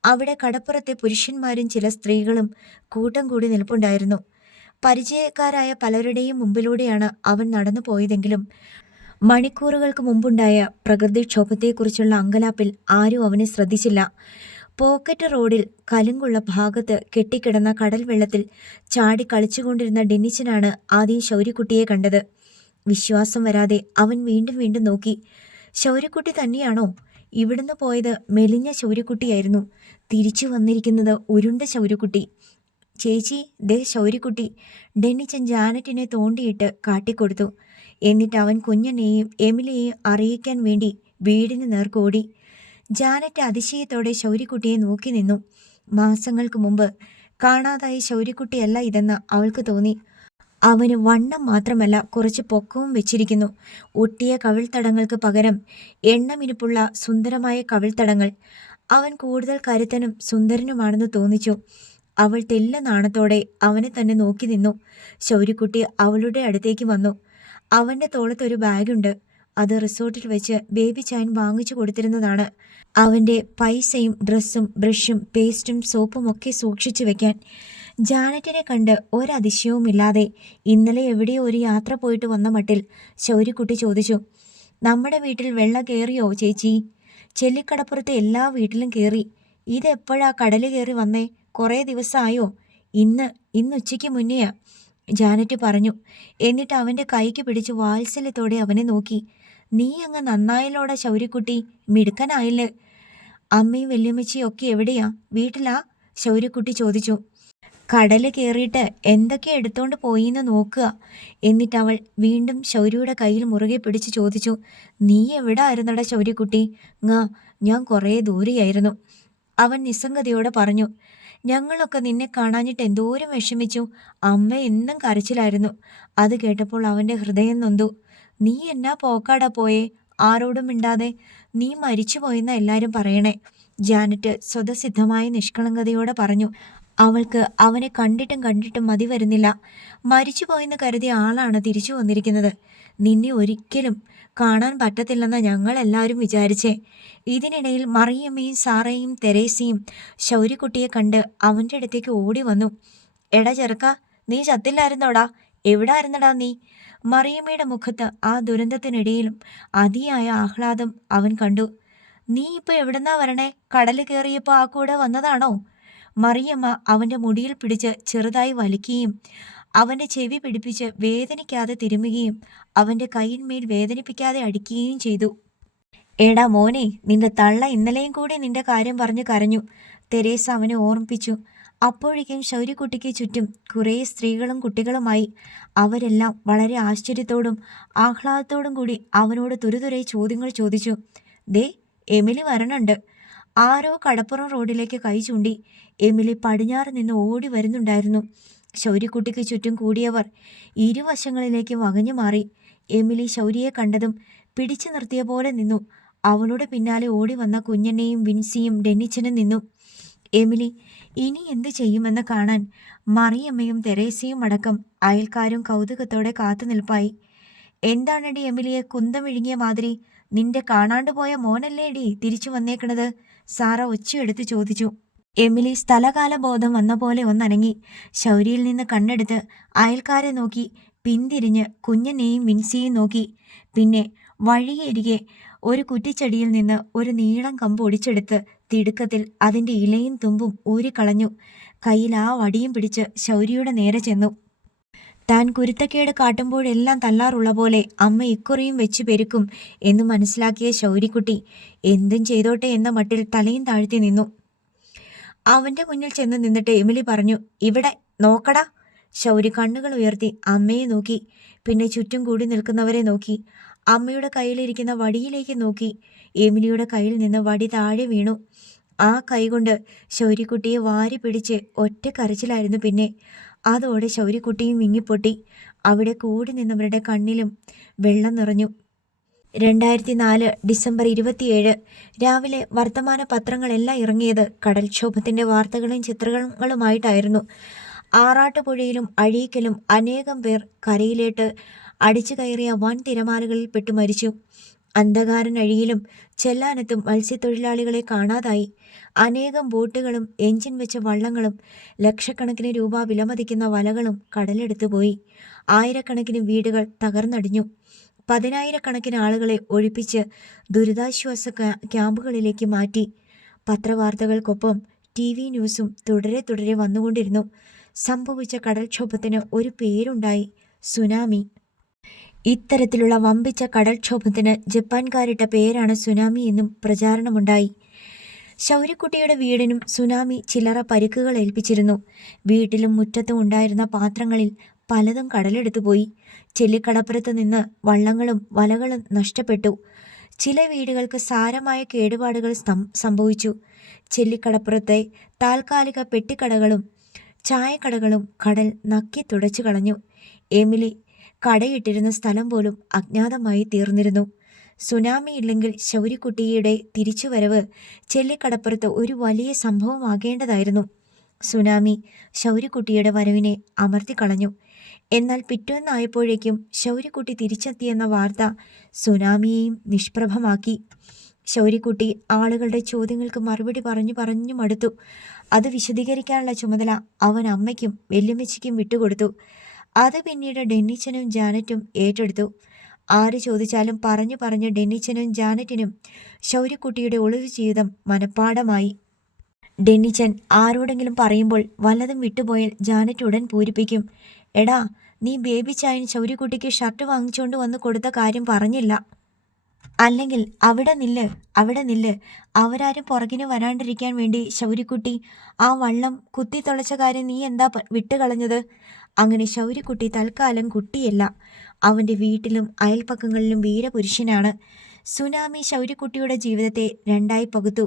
അവിടെ കടപ്പുറത്തെ പുരുഷന്മാരും ചില സ്ത്രീകളും കൂട്ടം കൂടി നിൽപ്പുണ്ടായിരുന്നു. പരിചയക്കാരായ പലരുടെയും മുമ്പിലൂടെയാണ് അവൻ നടന്നു പോയതെങ്കിലും മണിക്കൂറുകൾക്ക് മുമ്പുണ്ടായ പ്രകൃതിക്ഷോഭത്തെക്കുറിച്ചുള്ള അങ്കലാപ്പിൽ ആരും അവനെ ശ്രദ്ധിച്ചില്ല. പോക്കറ്റ് റോഡിൽ കലുങ്കുള്ള ഭാഗത്ത് കെട്ടിക്കിടന്ന കടൽ വെള്ളത്തിൽ ചാടി കളിച്ചുകൊണ്ടിരുന്ന ഡെന്നിച്ചനാണ് ആദ്യം ശൗരിക്കുട്ടിയെ കണ്ടത്. വിശ്വാസം വരാതെ അവൻ വീണ്ടും വീണ്ടും നോക്കി. ശൗരിക്കുട്ടി തന്നെയാണോ? ഇവിടുന്ന് പോയത് മെലിഞ്ഞ ശൗരിക്കുട്ടിയായിരുന്നു. തിരിച്ചു വന്നിരിക്കുന്നത് ഉരുണ്ട ശൗരിക്കുട്ടി. ചേച്ചി, ദേ ശൗരിക്കുട്ടി. ഡെന്നിച്ചൻ ജാനറ്റിനെ തോണ്ടിയിട്ട് കാട്ടിക്കൊടുത്തു. എന്നിട്ട് അവൻ കുഞ്ഞനെയും എമിലിയെയും അറിയിക്കാൻ വേണ്ടി വീടിന് നേർക്കോടി. ജാനറ്റ് അതിശയത്തോടെ ശൗരിക്കുട്ടിയെ നോക്കി നിന്നു. മാസങ്ങൾക്ക് മുമ്പ് കാണാതായ ശൗരിക്കുട്ടിയല്ല ഇതെന്ന് അവൾക്ക് തോന്നി. അവന് വണ്ണം മാത്രമല്ല, കുറച്ച് പൊക്കവും വെച്ചിരിക്കുന്നു. ഒട്ടിയ കവിൾത്തടങ്ങൾക്ക് പകരം എണ്ണമിനുപ്പുള്ള സുന്ദരമായ കവിൾത്തടങ്ങൾ. അവൻ കൂടുതൽ കരുത്തനും സുന്ദരനുമാണെന്ന് തോന്നിച്ചു. അവൾ തെല്ല നാണത്തോടെ അവനെ തന്നെ നോക്കി നിന്നു. ശൗരിക്കുട്ടി അവളുടെ അടുത്തേക്ക് വന്നു. അവൻ്റെ തോളത്തൊരു ബാഗുണ്ട്. അത് റിസോർട്ടിൽ വെച്ച് ബേബി ചായൻ വാങ്ങിച്ചു കൊടുത്തിരുന്നതാണ്. അവൻ്റെ പൈസയും ഡ്രസ്സും ബ്രഷും പേസ്റ്റും സോപ്പും ഒക്കെ സൂക്ഷിച്ചു വെക്കാൻ. ജാനറ്റിനെ കണ്ട് ഒരതിശയവുമില്ലാതെ ഇന്നലെ എവിടെയോ ഒരു യാത്ര പോയിട്ട് വന്ന മട്ടിൽ ശൗരിക്കുട്ടി ചോദിച്ചു, നമ്മുടെ വീട്ടിൽ വെള്ളം കയറിയോ ചേച്ചി? ചെല്ലിക്കടപ്പുറത്തെ എല്ലാ വീട്ടിലും കയറി. ഇതെപ്പോഴാ കടല് കയറി വന്നേ? കുറേ ദിവസമായോ? ഇന്ന് ഉച്ചയ്ക്ക് മുന്നെയാ, ജാനറ്റ് പറഞ്ഞു. എന്നിട്ട് അവൻ്റെ കൈക്ക് പിടിച്ച് വാത്സല്യത്തോടെ അവനെ നോക്കി. നീ അങ്ങ് നന്നായല്ലോടെ ശൗരിക്കുട്ടി, മിടുക്കനായില്ലേ. അമ്മയും വല്യമ്മച്ചിയും ഒക്കെ എവിടെയാ? വീട്ടിലാ? ശൗരിക്കുട്ടി ചോദിച്ചു. കടല് കയറിയിട്ട് എന്തൊക്കെ എടുത്തോണ്ട് പോയിന്ന് നോക്കുക. എന്നിട്ട് അവൾ വീണ്ടും ശൗര്യയുടെ കയ്യിൽ മുറുകെ പിടിച്ച് ചോദിച്ചു, നീ എവിടെ ആയിരുന്നടാ ശൗര്യക്കുട്ടി? ഞാൻ കുറേ ദൂരെയായിരുന്നു. അവൻ നിസ്സംഗതയോടെ പറഞ്ഞു. ഞങ്ങളൊക്കെ നിന്നെ കാണാഞ്ഞിട്ട് എന്തോരം വിഷമിച്ചു. അമ്മ എന്നും കരച്ചിലായിരുന്നു. അത് കേട്ടപ്പോൾ അവൻ്റെ ഹൃദയം നൊന്തു. നീ എന്നാ പോക്കാടാ പോയേ? ആരോടും മിണ്ടാതെ. നീ മരിച്ചു പോയെന്ന എല്ലാവരും പറയണേ, ജാനറ്റ് സ്വതസിദ്ധമായ നിഷ്കളങ്കതയോടെ പറഞ്ഞു. അവൾക്ക് അവനെ കണ്ടിട്ടും മതി വരുന്നില്ല. മരിച്ചു പോയെന്ന് കരുതിയ ആളാണ് തിരിച്ചു വന്നിരിക്കുന്നത്. നിന്നെ ഒരിക്കലും കാണാൻ പറ്റത്തില്ലെന്ന ഞങ്ങളെല്ലാവരും വിചാരിച്ചേ. ഇതിനിടയിൽ മറിയമ്മയും സാറയും തെരേസയും ശൗര്യക്കുട്ടിയെ കണ്ട് അവൻ്റെ അടുത്തേക്ക് ഓടി വന്നു. എടാ ചെറുക്ക, നീ ചത്തില്ലായിരുന്നോടാ? എവിടായിരുന്നടാ നീ? മറിയമ്മയുടെ മുഖത്ത് ആ ദുരന്തത്തിനിടയിലും അതിയായ ആഹ്ലാദം അവൻ കണ്ടു. നീ ഇപ്പോൾ എവിടുന്നാ വരണേ? കടല് കയറിയപ്പോൾ ആ കൂടെ വന്നതാണോ? മറിയമ്മ അവൻ്റെ മുടിയിൽ പിടിച്ച് ചെറുതായി വലിക്കുകയും അവൻ്റെ ചെവി പിടിപ്പിച്ച് വേദനിക്കാതെ തിരുമുകയും അവൻ്റെ കൈയിന്മേൽ വേദനിപ്പിക്കാതെ അടിക്കുകയും ചെയ്തു. എടാ മോനെ, നിന്റെ തള്ള ഇന്നലെയും കൂടി നിന്റെ കാര്യം പറഞ്ഞ് കരഞ്ഞു, തെരേസ അവനെ ഓർമ്മിപ്പിച്ചു. അപ്പോഴേക്കും ശൗര്യക്കുട്ടിക്ക് ചുറ്റും കുറേ സ്ത്രീകളും കുട്ടികളുമായി. അവരെല്ലാം വളരെ ആശ്ചര്യത്തോടും ആഹ്ലാദത്തോടും കൂടി അവനോട് തുരുതുരെ ചോദ്യങ്ങൾ ചോദിച്ചു. ദേ, എമിലി വരണുണ്ട്. ആരോ കടപ്പുറം റോഡിലേക്ക് കൈ ചൂണ്ടി. എമിലി പടിഞ്ഞാറ് നിന്ന് ഓടി വരുന്നുണ്ടായിരുന്നു. ശൗര്യക്കുട്ടിക്ക് ചുറ്റും കൂടിയവർ ഇരുവശങ്ങളിലേക്കും വകഞ്ഞു മാറി. എമിലി ശൗര്യയെ കണ്ടതും പിടിച്ചു നിർത്തിയ പോലെ നിന്നു. അവളുടെ പിന്നാലെ ഓടി വന്ന കുഞ്ഞണ്ണയും വിൻസിയും ഡെന്നിച്ചനും നിന്നു. എമിലി ഇനി എന്തു ചെയ്യുമെന്ന് കാണാൻ മറിയമ്മയും തെരേസയും അടക്കം അയൽക്കാരും കൗതുകത്തോടെ കാത്തു നിൽപ്പായി. എന്താണടി എമിലിയെ കുന്തം വിഴുങ്ങിയ മാതിരി? നിന്റെ കാണാണ്ടുപോയ മോനല്ലേടി തിരിച്ചു വന്നേക്കണത്? സാറ ഒച്ചയെടുത്ത് ചോദിച്ചു. എമിലി സ്ഥലകാല ബോധം വന്ന പോലെ ഒന്നനങ്ങി. ശൗര്യയിൽ നിന്ന് കണ്ണെടുത്ത് അയൽക്കാരെ നോക്കി, പിന്തിരിഞ്ഞ് കുഞ്ഞനെയും വിൻസിയെയും നോക്കി. പിന്നെ വഴിയരികെ ഒരു കുറ്റിച്ചെടിയിൽ നിന്ന് ഒരു നീളം കമ്പ് ഒടിച്ചെടുത്ത് തിടുക്കത്തിൽ അതിൻ്റെ ഇലയും തുമ്പും ഊരിക്കളഞ്ഞു. കയ്യിൽ ആ വടിയും പിടിച്ച് ശൗര്യയുടെ നേരെ ചെന്നു. താൻ കുരുത്തക്കേട് കാട്ടുമ്പോഴെല്ലാം തല്ലാറുള്ള പോലെ അമ്മ ഇക്കുറിയും വെച്ചു പെരുക്കും എന്ന് മനസ്സിലാക്കിയ ശൗര്യക്കുട്ടി എന്തും ചെയ്തോട്ടെ എന്ന മട്ടിൽ തലയും താഴ്ത്തി നിന്നു. അവൻ്റെ മുന്നിൽ ചെന്ന് നിന്നിട്ട് എമിലി പറഞ്ഞു, ഇവിടെ നോക്കടാ. ശൗര്യ കണ്ണുകൾ ഉയർത്തി അമ്മയെ നോക്കി. പിന്നെ ചുറ്റും കൂടി നിൽക്കുന്നവരെ നോക്കി. അമ്മയുടെ കയ്യിലിരിക്കുന്ന വടിയിലേക്ക് നോക്കി. എമിലിയുടെ കയ്യിൽ നിന്ന് വടി താഴെ വീണു. ആ കൈകൊണ്ട് ശൗര്യക്കുട്ടിയെ വാരി പിടിച്ച് ഒറ്റ കരച്ചിലായിരുന്നു. പിന്നെ അതോടെ ശൗര്യക്കുട്ടിയും വിങ്ങിപ്പൊട്ടി. അവിടെ കൂടി നിന്നവരുടെ കണ്ണിലും വെള്ളം നിറഞ്ഞു. 2004 ഡിസംബർ 27 രാവിലെ വർത്തമാന പത്രങ്ങളെല്ലാം ഇറങ്ങിയത് കടൽക്ഷോഭത്തിൻ്റെ വാർത്തകളും ചിത്രങ്ങളുമായിട്ടായിരുന്നു. ആറാട്ടുപുഴയിലും അഴീക്കലും അനേകം പേർ കരയിലേട്ട് അടിച്ചു കയറിയ വൻ തിരമാലകളിൽ പെട്ടു മരിച്ചു. അന്ധകാരൻ അഴിയിലും ചെല്ലാനത്തും മത്സ്യത്തൊഴിലാളികളെ കാണാതായി. അനേകം ബോട്ടുകളും എഞ്ചിൻ വെച്ച വള്ളങ്ങളും ലക്ഷക്കണക്കിന് രൂപ വിലമതിക്കുന്ന വലകളും കടലെടുത്തു പോയി. ആയിരക്കണക്കിന് വീടുകൾ തകർന്നടിഞ്ഞു. 10,000-കണക്കിന് ആളുകളെ ഒഴിപ്പിച്ച് ദുരിതാശ്വാസ ക്യാമ്പുകളിലേക്ക് മാറ്റി. പത്രവാർത്തകൾക്കൊപ്പം TV ന്യൂസും തുടരെ വന്നുകൊണ്ടിരുന്നു. സംഭവിച്ച കടൽക്ഷോഭത്തിന് ഒരു പേരുണ്ടായി, സുനാമി. ഇത്തരത്തിലുള്ള വമ്പിച്ച കടൽക്ഷോഭത്തിന് ജപ്പാൻകാരിട്ട പേരാണ് സുനാമി എന്നും പ്രചാരണമുണ്ടായി. ശൗര്യക്കുട്ടിയുടെ വീടിനും സുനാമി ചില്ലറ പരിക്കുകൾ ഏൽപ്പിച്ചിരുന്നു. വീട്ടിലും മുറ്റത്തും ഉണ്ടായിരുന്ന പാത്രങ്ങളിൽ പലതും കടലെടുത്തുപോയി. ചെല്ലിക്കടപ്പുറത്ത് നിന്ന് വള്ളങ്ങളും വലകളും നഷ്ടപ്പെട്ടു. ചില വീടുകൾക്ക് സാരമായ കേടുപാടുകൾ സംഭവിച്ചു. ചെല്ലിക്കടപ്പുറത്തെ താൽക്കാലിക പെട്ടിക്കടകളും ചായക്കടകളും കടൽ നക്കി തുടച്ചു കളഞ്ഞു. എമിലി കടയിട്ടിരുന്ന സ്ഥലം പോലും അജ്ഞാതമായി തീർന്നിരുന്നു. സുനാമി ഇല്ലെങ്കിൽ ശൗര്യക്കുട്ടിയുടെ തിരിച്ചുവരവ് ചെല്ലിക്കടപ്പുറത്ത് ഒരു വലിയ സംഭവമാകേണ്ടതായിരുന്നു. സുനാമി ശൗര്യക്കുട്ടിയുടെ വരവിനെ അമർത്തിക്കളഞ്ഞു. എന്നാൽ പിറ്റേന്നായപ്പോഴേക്കും ശൗര്യക്കുട്ടി തിരിച്ചെത്തിയെന്ന വാർത്ത സുനാമിയെയും നിഷ്പ്രഭമാക്കി. ശൗര്യക്കുട്ടി ആളുകളുടെ ചോദ്യങ്ങൾക്ക് മറുപടി പറഞ്ഞു മടുത്തു. അത് വിശദീകരിക്കാനുള്ള ചുമതല അവൻ അമ്മയ്ക്കും വല്യമ്മച്ചിക്കും വിട്ടുകൊടുത്തു. അത് പിന്നീട് ഡെന്നിച്ചനും ജാനറ്റും ഏറ്റെടുത്തു. ആര് ചോദിച്ചാലും പറഞ്ഞു ഡെന്നിച്ചനും ജാനറ്റിനും ശൗര്യക്കുട്ടിയുടെ ഒളിവ് ജീവിതം മനഃപ്പാടമായി. ഡെന്നിച്ചൻ ആരോടെങ്കിലും പറയുമ്പോൾ വല്ലതും വിട്ടുപോയാൽ ജാനറ്റ് ഉടൻ പൂരിപ്പിക്കും. എടാ, നീ ബേബി ചായൻ ശൗര്യക്കുട്ടിക്ക് ഷർട്ട് വാങ്ങിച്ചുകൊണ്ട് വന്ന് കൊടുത്ത കാര്യം പറഞ്ഞില്ല. അല്ലെങ്കിൽ അവിടെ നില്ല്. അവരാരും പുറകിന് വരാണ്ടിരിക്കാൻ വേണ്ടി ശൗര്യക്കുട്ടി ആ വള്ളം കുത്തിത്തുളച്ച കാര്യം നീ എന്താ വിട്ടുകളഞ്ഞത്? അങ്ങനെ ശൗര്യക്കുട്ടി തൽക്കാലം കുട്ടിയല്ല. അവൻ്റെ വീട്ടിലും അയൽപ്പക്കങ്ങളിലും വീരപുരുഷനാണ്. സുനാമി ശൗര്യക്കുട്ടിയുടെ ജീവിതത്തെ രണ്ടായി പകുത്തു.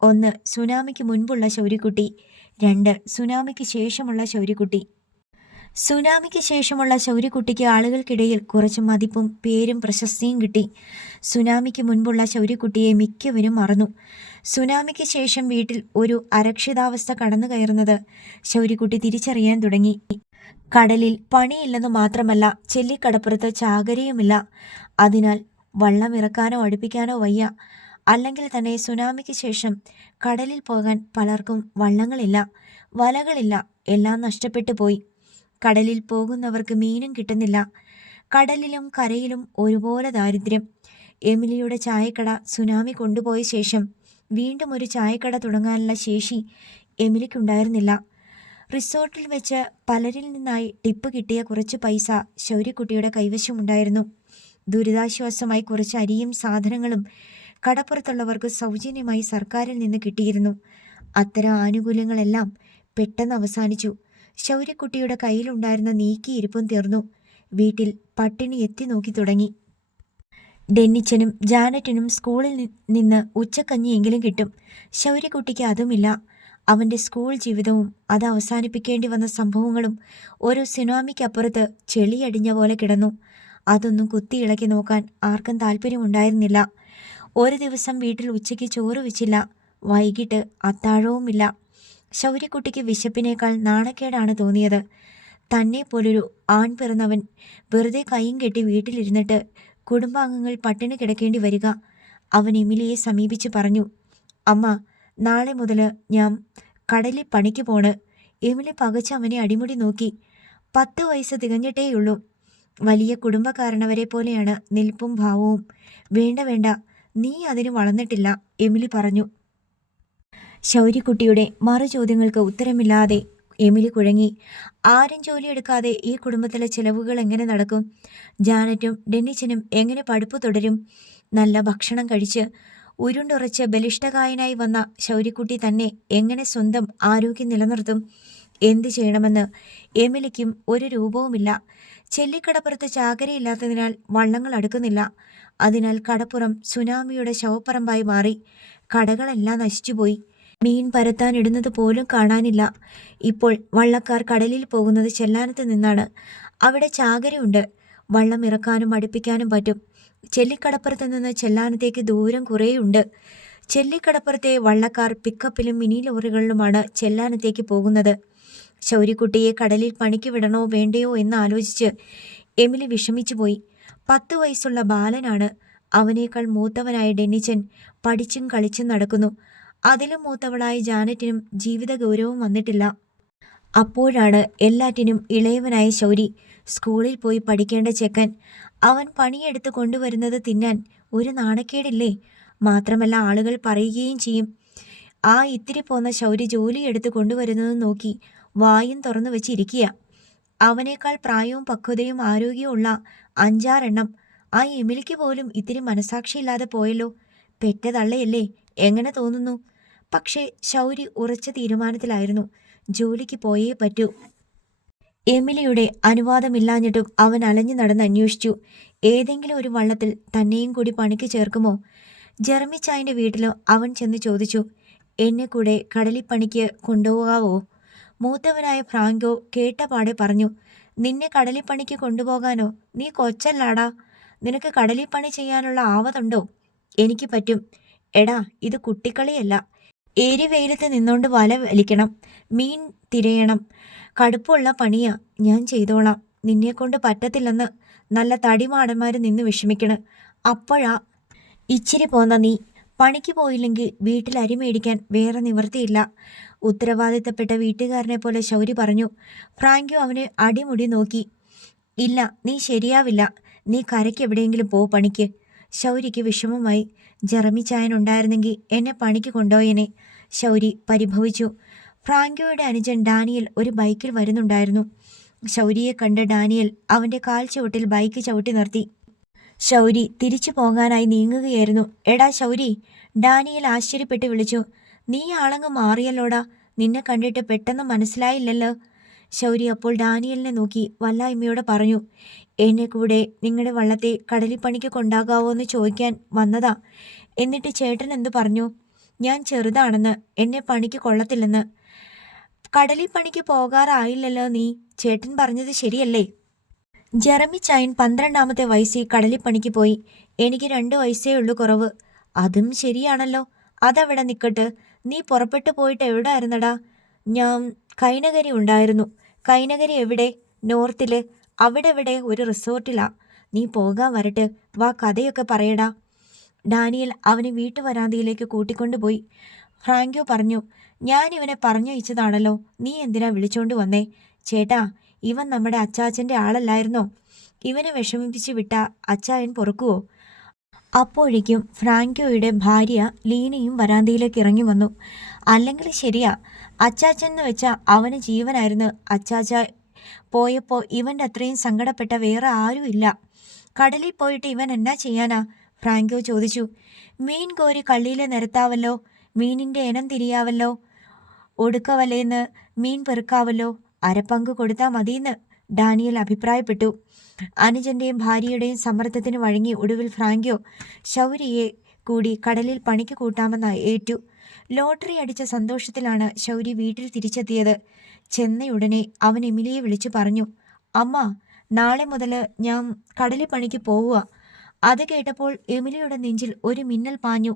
1. സുനാമിക്ക് മുൻപുള്ള ശൗര്യക്കുട്ടി. 2. സുനാമിക്ക് ശേഷമുള്ള ശൗര്യക്കുട്ടി. സുനാമിക്ക് ശേഷമുള്ള ശൗര്യക്കുട്ടിക്ക് ആളുകൾക്കിടയിൽ കുറച്ച് മതിപ്പും പേരും പ്രശസ്തിയും കിട്ടി. സുനാമിക്ക് മുൻപുള്ള ശൗര്യക്കുട്ടിയെ മിക്കവരും മറന്നു. സുനാമിക്ക് ശേഷം വീട്ടിൽ ഒരു അരക്ഷിതാവസ്ഥ കടന്നു കയറുന്നത് ശൗര്യക്കുട്ടി തിരിച്ചറിയാൻ തുടങ്ങി. കടലിൽ പണിയില്ലെന്നു മാത്രമല്ല, ചെല്ലിക്കടപ്പുറത്ത് ചാകരയുമില്ല. അതിനാൽ വള്ളം ഇറക്കാനോ അടുപ്പിക്കാനോ വയ്യ. അല്ലെങ്കിൽ തന്നെ സുനാമിക്ക് ശേഷം കടലിൽ പോകാൻ പലർക്കും വള്ളങ്ങളില്ല, വലകളില്ല, എല്ലാം നഷ്ടപ്പെട്ടു പോയി. കടലിൽ പോകുന്നവർക്ക് മീനും കിട്ടുന്നില്ല. കടലിലും കരയിലും ഒരുപോലെ ദാരിദ്ര്യം. എമിലിയുടെ ചായക്കട സുനാമി കൊണ്ടുപോയ ശേഷം വീണ്ടും ഒരു ചായക്കട തുടങ്ങാനുള്ള ശേഷി എമിലിക്കുണ്ടായിരുന്നില്ല. റിസോർട്ടിൽ വെച്ച് പലരിൽ നിന്നായി ടിപ്പ് കിട്ടിയ കുറച്ച് പൈസ ശൗര്യക്കുട്ടിയുടെ കൈവശമുണ്ടായിരുന്നു. ദുരിതാശ്വാസമായി കുറച്ച് അരിയും സാധനങ്ങളും കടപ്പുറത്തുള്ളവർക്ക് സൗജന്യമായി സർക്കാരിൽ നിന്ന് കിട്ടിയിരുന്നു. അത്തരം ആനുകൂല്യങ്ങളെല്ലാം പെട്ടെന്ന് അവസാനിച്ചു. ശൗര്യക്കുട്ടിയുടെ കയ്യിലുണ്ടായിരുന്ന നീക്കിയിരിപ്പും തീർന്നു. വീട്ടിൽ പട്ടിണി എത്തി നോക്കി തുടങ്ങി. ഡെന്നിച്ചനും ജാനറ്റിനും സ്കൂളിൽ നിന്ന് ഉച്ചക്കഞ്ഞിയെങ്കിലും കിട്ടും. ശൗര്യക്കുട്ടിക്ക് അതുമില്ല. അവൻ്റെ സ്കൂൾ ജീവിതവും അത് അവസാനിപ്പിക്കേണ്ടി വന്ന സംഭവങ്ങളും ഒരു സുനാമിക്കപ്പുറത്ത് ചെളിയടിഞ്ഞ പോലെ കിടന്നു. അതൊന്നും കുത്തിയിളക്കി നോക്കാൻ ആർക്കും താല്പര്യമുണ്ടായിരുന്നില്ല. ഒരു ദിവസം വീട്ടിൽ ഉച്ചയ്ക്ക് ചോറ് വെച്ചില്ല. വൈകിട്ട് അത്താഴവുമില്ല. ശൗര്യക്കുട്ടിക്ക് വിശപ്പിനേക്കാൾ നാണക്കേടാണ് തോന്നിയത്. തന്നെ പോലൊരു ആൺ പിറന്നവൻ വെറുതെ കൈയും കെട്ടി വീട്ടിലിരുന്നിട്ട് കുടുംബാംഗങ്ങൾ പട്ടിണി കിടക്കേണ്ടി വരിക. അവൻ എമിലിയെ സമീപിച്ച് പറഞ്ഞു, അമ്മ, നാളെ മുതൽ ഞാൻ കടലിൽ പണിക്ക് പോണ്. എമിലി പകച്ച് അവനെ അടിമുടി നോക്കി. 10 വയസ്സ് തികഞ്ഞിട്ടേയുള്ളൂ. വലിയ കുടുംബക്കാരനവരെ പോലെയാണ് നിൽപ്പും ഭാവവും. വേണ്ട വേണ്ട, നീ അതിന് വളർന്നിട്ടില്ല, എമിലി പറഞ്ഞു. ശൗര്യക്കുട്ടിയുടെ മറുചോദ്യങ്ങൾക്ക് ഉത്തരമില്ലാതെ എമിലി കുഴങ്ങി. ആരും ജോലിയെടുക്കാതെ ഈ കുടുംബത്തിലെ ചെലവുകൾ എങ്ങനെ നടക്കും? ജാനറ്റും ഡെന്നിച്ചനും എങ്ങനെ പഠിപ്പ് തുടരും? നല്ല ഭക്ഷണം കഴിച്ച് ഉരുണ്ടുറച്ച് ബലിഷ്ഠകായനായി വന്ന ശൗര്യക്കുട്ടി തന്നെ എങ്ങനെ സ്വന്തം ആരോഗ്യം നിലനിർത്തും? എന്തു ചെയ്യണമെന്ന് എമിലിക്കും ഒരു രൂപവുമില്ല. ചെല്ലിക്കടപ്പുറത്ത് ചാകരയില്ലാത്തതിനാൽ വള്ളങ്ങൾ അടുക്കുന്നില്ല. അതിനാൽ കടപ്പുറം സുനാമിയുടെ ശവപ്പറമ്പായി മാറി. കടകളെല്ലാം നശിച്ചുപോയി. മീൻ പരത്താനിടുന്നത് പോലും കാണാനില്ല. ഇപ്പോൾ വള്ളക്കാർ കടലിൽ പോകുന്നത് ചെല്ലാനത്ത് നിന്നാണ്. അവിടെ ചാകരയുണ്ട്. വള്ളം ഇറക്കാനും അടുപ്പിക്കാനും പറ്റും. ചെല്ലിക്കടപ്പുറത്ത് നിന്ന് ചെല്ലാനത്തേക്ക് ദൂരം കുറേയുണ്ട്. ചെല്ലിക്കടപ്പുറത്തെ വള്ളക്കാർ പിക്കപ്പിലും മിനി ലോറികളിലുമാണ് ചെല്ലാനത്തേക്ക് പോകുന്നത്. ശൗര്യക്കുട്ടിയെ കടലിൽ പണിക്ക് വിടണോ വേണ്ടയോ എന്ന് ആലോചിച്ച് എമിലി വിഷമിച്ചുപോയി. 10 വയസ്സുള്ള ബാലനാണ്. അവനേക്കാൾ മൂത്തവനായ ഡെന്നിച്ചൻ പഠിച്ചും കളിച്ചും നടക്കുന്നു. അതിലും മൂത്തവളായ ജാനറ്റിനും ജീവിത ഗൗരവം വന്നിട്ടില്ല. അപ്പോഴാണ് എല്ലാറ്റിനും ഇളയവനായ ശൗരി. സ്കൂളിൽ പോയി പഠിക്കേണ്ട ചെക്കൻ. അവൻ പണിയെടുത്ത് കൊണ്ടുവരുന്നത് തിന്നാൻ ഒരു നാണക്കേടില്ലേ? മാത്രമല്ല ആളുകൾ പറയുകയും ചെയ്യും, ആ ഇത്തിരി പോന്ന ശൗരി ജോലിയെടുത്ത് കൊണ്ടുവരുന്നത് നോക്കി വായും തുറന്നു വെച്ചിരിക്കുക. അവനേക്കാൾ പ്രായവും പക്വതയും ആരോഗ്യവും ഉള്ള 5-6 എണ്ണം. ആ എമിലിക്ക് പോലും ഇത്തിരി മനസാക്ഷിയില്ലാതെ പോയല്ലോ. പെറ്റ തള്ളയല്ലേ, എങ്ങനെ തോന്നുന്നു? പക്ഷേ ശൗരി ഉറച്ച തീരുമാനത്തിലായിരുന്നു. ജോലിക്ക് പോയേ പറ്റൂ. എമിലിയുടെ അനുവാദമില്ലാഞ്ഞിട്ടും അവൻ അലഞ്ഞു നടന്ന് അന്വേഷിച്ചു. ഏതെങ്കിലും ഒരു വള്ളത്തിൽ തന്നെയും കൂടി പണിക്ക് ചേർക്കുമോ? ജെറമിച്ചായൻ്റെ വീട്ടിലോ അവൻ ചെന്ന് ചോദിച്ചു, എന്നെ കൂടെ കടലിപ്പണിക്ക് കൊണ്ടുപോകാവോ? മൂത്തവനായ ഫ്രാങ്കോ കേട്ടപാടെ പറഞ്ഞു, നിന്നെ കടലിപ്പണിക്ക് കൊണ്ടുപോകാനോ? നീ കൊച്ചല്ലാടാ. നിനക്ക് കടലിപ്പണി ചെയ്യാനുള്ള ആവതുണ്ടോ? എനിക്ക് പറ്റും. എടാ, ഇത് കുട്ടിക്കളിയല്ല. എരിവെയിലത്ത് നിന്നോണ്ട് വല വലിക്കണം, മീൻ തിരയണം. കടുപ്പമുള്ള പണിയാ. ഞാൻ ചെയ്തോളാം. നിന്നെക്കൊണ്ട് പറ്റത്തില്ലെന്ന് നല്ല തടിമാടന്മാർ നിന്ന് വിഷമിക്കണ്. അപ്പോഴാ ഇച്ചിരി പോന്ന നീ. പണിക്ക് പോയില്ലെങ്കിൽ വീട്ടിൽ അരി മേടിക്കാൻ വേറെ നിവൃത്തിയില്ല. ഉത്തരവാദിത്തപ്പെട്ട വീട്ടുകാരനെ പോലെ ശൗരി പറഞ്ഞു. ഫ്രാങ്കോ അവനെ അടിമുടി നോക്കി. ഇല്ല, നീ ശരിയാവില്ല. നീ കരയ്ക്ക് എവിടെയെങ്കിലും പോ പണിക്ക്. ശൗരിക്ക് വിഷമമായി. ജെറമിച്ചായനുണ്ടായിരുന്നെങ്കിൽ എന്നെ പണിക്ക് കൊണ്ടുപോയനെ. ശൗരി പരിഭവിച്ചു. ഫ്രാങ്കോയുടെ അനുജൻ ഡാനിയൽ ഒരു ബൈക്കിൽ വരുന്നുണ്ടായിരുന്നു. ശൗരിയെ കണ്ട് ഡാനിയൽ അവൻ്റെ കാൽ ചുവട്ടിൽ ബൈക്ക് ചവിട്ടി നിർത്തി. ശൗരി തിരിച്ചു പോകാനായി നീങ്ങുകയായിരുന്നു. എടാ ശൗരി, ഡാനിയൽ ആശ്ചര്യപ്പെട്ട് വിളിച്ചു. നീ ആളങ്ങ് മാറിയല്ലോടാ. നിന്നെ കണ്ടിട്ട് പെട്ടെന്ന് മനസ്സിലായില്ലല്ലോ. ശൗരി അപ്പോൾ ഡാനിയലിനെ നോക്കി വല്ലായ്മയോടെ പറഞ്ഞു, എന്നെ കൂടെ നിങ്ങളുടെ വള്ളത്തെ കടലിപ്പണിക്ക് കൊണ്ടാകാവോ എന്ന് ചോദിക്കാൻ വന്നതാ. എന്നിട്ട് ചേട്ടൻ എന്തു പറഞ്ഞു? ഞാൻ ചെറുതാണെന്ന്, എന്നെ പണിക്ക് കൊള്ളത്തില്ലെന്ന്. കടലിപ്പണിക്ക് പോകാറായില്ലല്ലോ നീ. ചേട്ടൻ പറഞ്ഞത് ശരിയല്ലേ? ജെറമിച്ചായൻ 12ാമത്തെ വയസ്സിൽ കടലിപ്പണിക്ക് പോയി. എനിക്ക് 2 വയസ്സേ ഉള്ളൂ കുറവ്. അതും ശരിയാണല്ലോ. അതവിടെ നിൽക്കട്ട്. നീ പുറപ്പെട്ടു പോയിട്ട് എവിടെ ആയിരുന്നടാ? ഞാൻ കൈനകരി ഉണ്ടായിരുന്നു. കൈനകരി എവിടെ? നോർത്തില്. അവിടെ എവിടെ? ഒരു റിസോർട്ടിലാ. നീ പോകാൻ വരട്ടെ. വാ, കഥയൊക്കെ പറയടാ. ഡാനിയൽ അവനെ വീട്ടുവരാന്തയിലേക്ക് കൂട്ടിക്കൊണ്ടുപോയി. ഫ്രാങ്കോ പറഞ്ഞു, ഞാൻ ഇവനെ പറഞ്ഞയച്ചതാണല്ലോ. നീ എന്തിനാ വിളിച്ചോണ്ട് വന്നേ? ചേട്ടാ, ഇവൻ നമ്മുടെ അച്ചാച്ചൻ്റെ ആളല്ലായിരുന്നോ? ഇവനെ വിഷമിപ്പിച്ച് വിട്ട അച്ചായൻ പൊറുക്കുവോ? അപ്പോഴേക്കും ഫ്രാങ്കോയുടെ ഭാര്യ ലീനയും വരാന്തയിലേക്ക് ഇറങ്ങി വന്നു. അല്ലെങ്കിൽ ശരിയാ, അച്ചാച്ചൻ എന്ന് വെച്ചാൽ അവന് ജീവനായിരുന്നു. അച്ചാച്ച പോയപ്പോൾ ഇവൻ്റെ അത്രയും സങ്കടപ്പെട്ട വേറെ ആരുമില്ല. കടലിൽ പോയിട്ട് ഇവൻ എന്നാ ചെയ്യാനാ? ഫ്രാങ്കോ ചോദിച്ചു. മീൻ കോരി കള്ളിയിൽ നിരത്താവല്ലോ. മീനിൻ്റെ ഇനം തിരിയാവല്ലോ. ഒടുക്കവല്ലേന്ന് മീൻ പെറുക്കാവല്ലോ, അരപ്പങ്ക് കൊടുത്താൽ മതിയെന്ന് ഡാനിയൽ അഭിപ്രായപ്പെട്ടു. അനുജന്റെയും ഭാര്യയുടെയും സമ്മർദ്ദത്തിന് വഴങ്ങി ഒടുവിൽ ഫ്രാങ്കോ ശൗര്യയെ കൂടി കടലിൽ പണിക്ക് കൂട്ടാമെന്ന് ഏറ്റു. ലോട്ടറി അടിച്ച സന്തോഷത്തിലാണ് ശൗരി വീട്ടിൽ തിരിച്ചെത്തിയത്. ചെന്നയുടനെ അവൻ എമിലിയെ വിളിച്ചു പറഞ്ഞു, അമ്മ, നാളെ മുതൽ ഞാൻ കടലിൽ പണിക്ക് പോവുക. അത് കേട്ടപ്പോൾ എമിലിയുടെ നെഞ്ചിൽ ഒരു മിന്നൽ പാഞ്ഞു.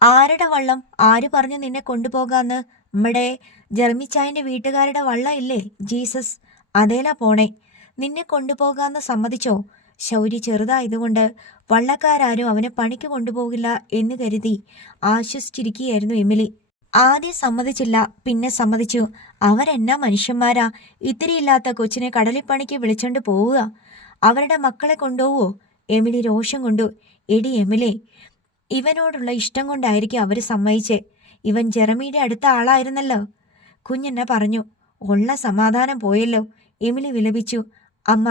ആരുടെ വള്ളം? ആര് പറഞ്ഞു നിന്നെ കൊണ്ടുപോകാന്ന്? നമ്മുടെ ജർമിച്ചായന്റെ വീട്ടുകാരുടെ വള്ളം ഇല്ലേ ജീസസ്? അതേലാ പോണേ. നിന്നെ കൊണ്ടുപോകാന്ന് സമ്മതിച്ചോ? ശൗരി ചെറുതായതുകൊണ്ട് വള്ളക്കാരും അവനെ പണിക്ക് കൊണ്ടുപോകില്ല എന്ന് കരുതി ആശ്വസിച്ചിരിക്കുകയായിരുന്നു എമിലി. ആദ്യം സമ്മതിച്ചില്ല, പിന്നെ സമ്മതിച്ചു. അവരെന്നാ മനുഷ്യന്മാരാ, ഇത്തിരിയില്ലാത്ത കൊച്ചിനെ കടലിൽ പണിക്ക് വിളിച്ചോണ്ട് പോവുക. അവരുടെ മക്കളെ കൊണ്ടുപോവോ? എമിലി രോഷം കൊണ്ടു. എടി എമിലേ, ഇവനോടുള്ള ഇഷ്ടം കൊണ്ടായിരിക്കും അവർ സമ്മതിച്ചേ. ഇവൻ ജെറമിയുടെ അടുത്ത ആളായിരുന്നല്ലോ. കുഞ്ഞെന്നെ പറഞ്ഞു. ഉള്ള സമാധാനം പോയല്ലോ, എമിലി വിലപിച്ചു. അമ്മ,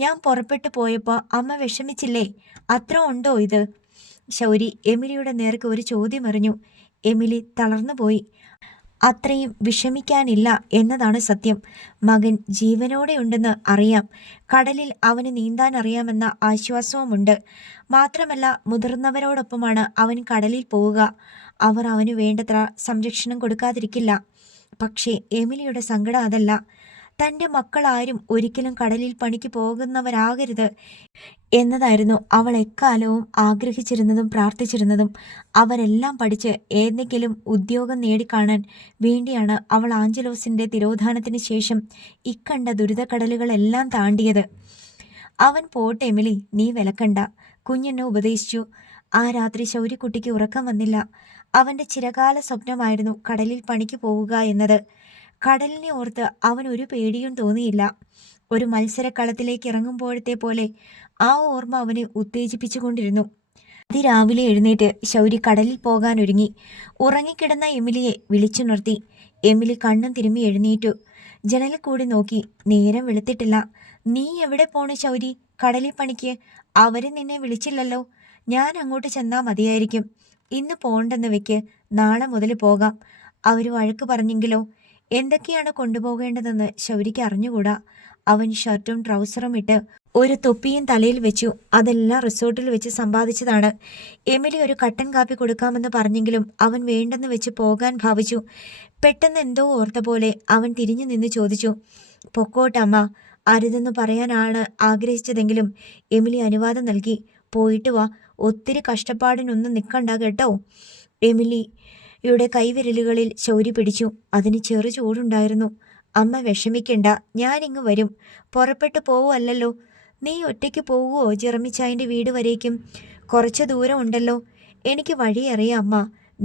ഞാൻ പുറപ്പെട്ടു പോയപ്പോൾ അമ്മ വിഷമിച്ചില്ലേ? അത്ര ഉണ്ടോ ഇത്? ശൗരി എമിലിയുടെ നേർക്ക് ഒരു ചോദ്യം എറിഞ്ഞു. എമിലി തളർന്നുപോയി. അത്രയും വിഷമിക്കാനില്ല എന്നതാണ് സത്യം. മകൻ ജീവനോടെയുണ്ടെന്ന് അറിയാം. കടലിൽ അവന് നീന്താൻ അറിയാമെന്ന ആശ്വാസവുമുണ്ട്. മാത്രമല്ല, മുതിർന്നവരോടൊപ്പമാണ് അവൻ കടലിൽ പോവുക. അവർ അവന് വേണ്ടത്ര സംരക്ഷണം കൊടുക്കാതിരിക്കില്ല. പക്ഷേ എമിലിയുടെ സങ്കടം അതല്ല. തൻ്റെ മക്കളാരും ഒരിക്കലും കടലിൽ പണിക്ക് പോകുന്നവരാകരുത് എന്നതായിരുന്നു അവൾ എക്കാലവും ആഗ്രഹിച്ചിരുന്നതും പ്രാർത്ഥിച്ചിരുന്നതും. അവരെല്ലാം പഠിച്ച് ഏതെങ്കിലും ഉദ്യോഗം നേടിക്കാണാൻ വേണ്ടിയാണ് അവൾ ആഞ്ചലോസിൻ്റെ തിരോധാനത്തിന് ശേഷം ഇക്കണ്ട ദുരിതക്കടലുകളെല്ലാം താണ്ടിയത്. അവൻ പോട്ടെ എമിലി, നീ വിലക്കണ്ട, കുഞ്ഞെന്നെ ഉപദേശിച്ചു. ആ രാത്രി ശൗര്യക്കുട്ടിക്ക് ഉറക്കം വന്നില്ല. അവൻ്റെ ചിരകാല സ്വപ്നമായിരുന്നു കടലിൽ പണിക്ക് പോവുക എന്നത്. കടലിനെ ഓർത്ത് അവൻ ഒരു പേടിയും തോന്നിയില്ല. ഒരു മത്സരക്കളത്തിലേക്ക് ഇറങ്ങുമ്പോഴത്തെ പോലെ ആ ഓർമ്മ അവനെ ഉത്തേജിപ്പിച്ചുകൊണ്ടിരുന്നു. അതിരാവിലെ എഴുന്നേറ്റ് ശൗരി കടലിൽ പോകാനൊരുങ്ങി. ഉറങ്ങിക്കിടന്ന എമിലിയെ വിളിച്ചുണർത്തി. എമിലി കണ്ണും തിരുമ്മി എഴുന്നേറ്റു. ജനലിൽ കൂടി നോക്കി. നേരം വെളുത്തിട്ടില്ല. നീ എവിടെ പോണു ശൗരി? കടലിൽ പണിക്ക്? അവര് നിന്നെ വിളിച്ചില്ലല്ലോ. ഞാൻ അങ്ങോട്ട് ചെന്നാൽ മതിയായിരിക്കും. ഇന്ന് പോണ്ടെന്ന് വെക്ക്, നാളെ മുതൽ പോകാം. അവർ വഴക്ക് പറഞ്ഞെങ്കിലോ? എന്തൊക്കെയാണ് കൊണ്ടുപോകേണ്ടതെന്ന് ശൗരിക്ക് അറിഞ്ഞുകൂടാ. അവൻ ഷർട്ടും ട്രൗസറും ഇട്ട് ഒരു തൊപ്പിയും തലയിൽ വെച്ചു. അതെല്ലാം റിസോർട്ടിൽ വെച്ച് സമ്പാദിച്ചതാണ്. എമിലി ഒരു കട്ടൻ കാപ്പി കൊടുക്കാമെന്ന് പറഞ്ഞെങ്കിലും അവൻ വേണ്ടെന്ന് വെച്ച് പോകാൻ ഭാവിച്ചു. പെട്ടെന്ന് എന്തോ ഓർത്ത പോലെ അവൻ തിരിഞ്ഞു നിന്ന് ചോദിച്ചു, പൊക്കോട്ടമ്മ. അരുതെന്ന് പറയാനാണ് ആഗ്രഹിച്ചതെങ്കിലും എമിലി അനുവാദം നൽകി. പോയിട്ട് വാ, ഒത്തിരി കഷ്ടപ്പാടിനൊന്നും നിൽക്കണ്ട കേട്ടോ. എമിലിയുടെ കൈവിരലുകളിൽ ശൗരി പിടിച്ചു. അതിന് ചെറു ചൂടുണ്ടായിരുന്നു. അമ്മ വിഷമിക്കണ്ട, ഞാനിങ്ങ് വരും. പുറപ്പെട്ടു പോവുമല്ലോ. നീ ഒറ്റയ്ക്ക് പോവുമോ ജെറമിച്ചായൻ്റെ വീട് വരേക്കും? കുറച്ച് ദൂരം ഉണ്ടല്ലോ. എനിക്ക് വഴി അറിയാം അമ്മ.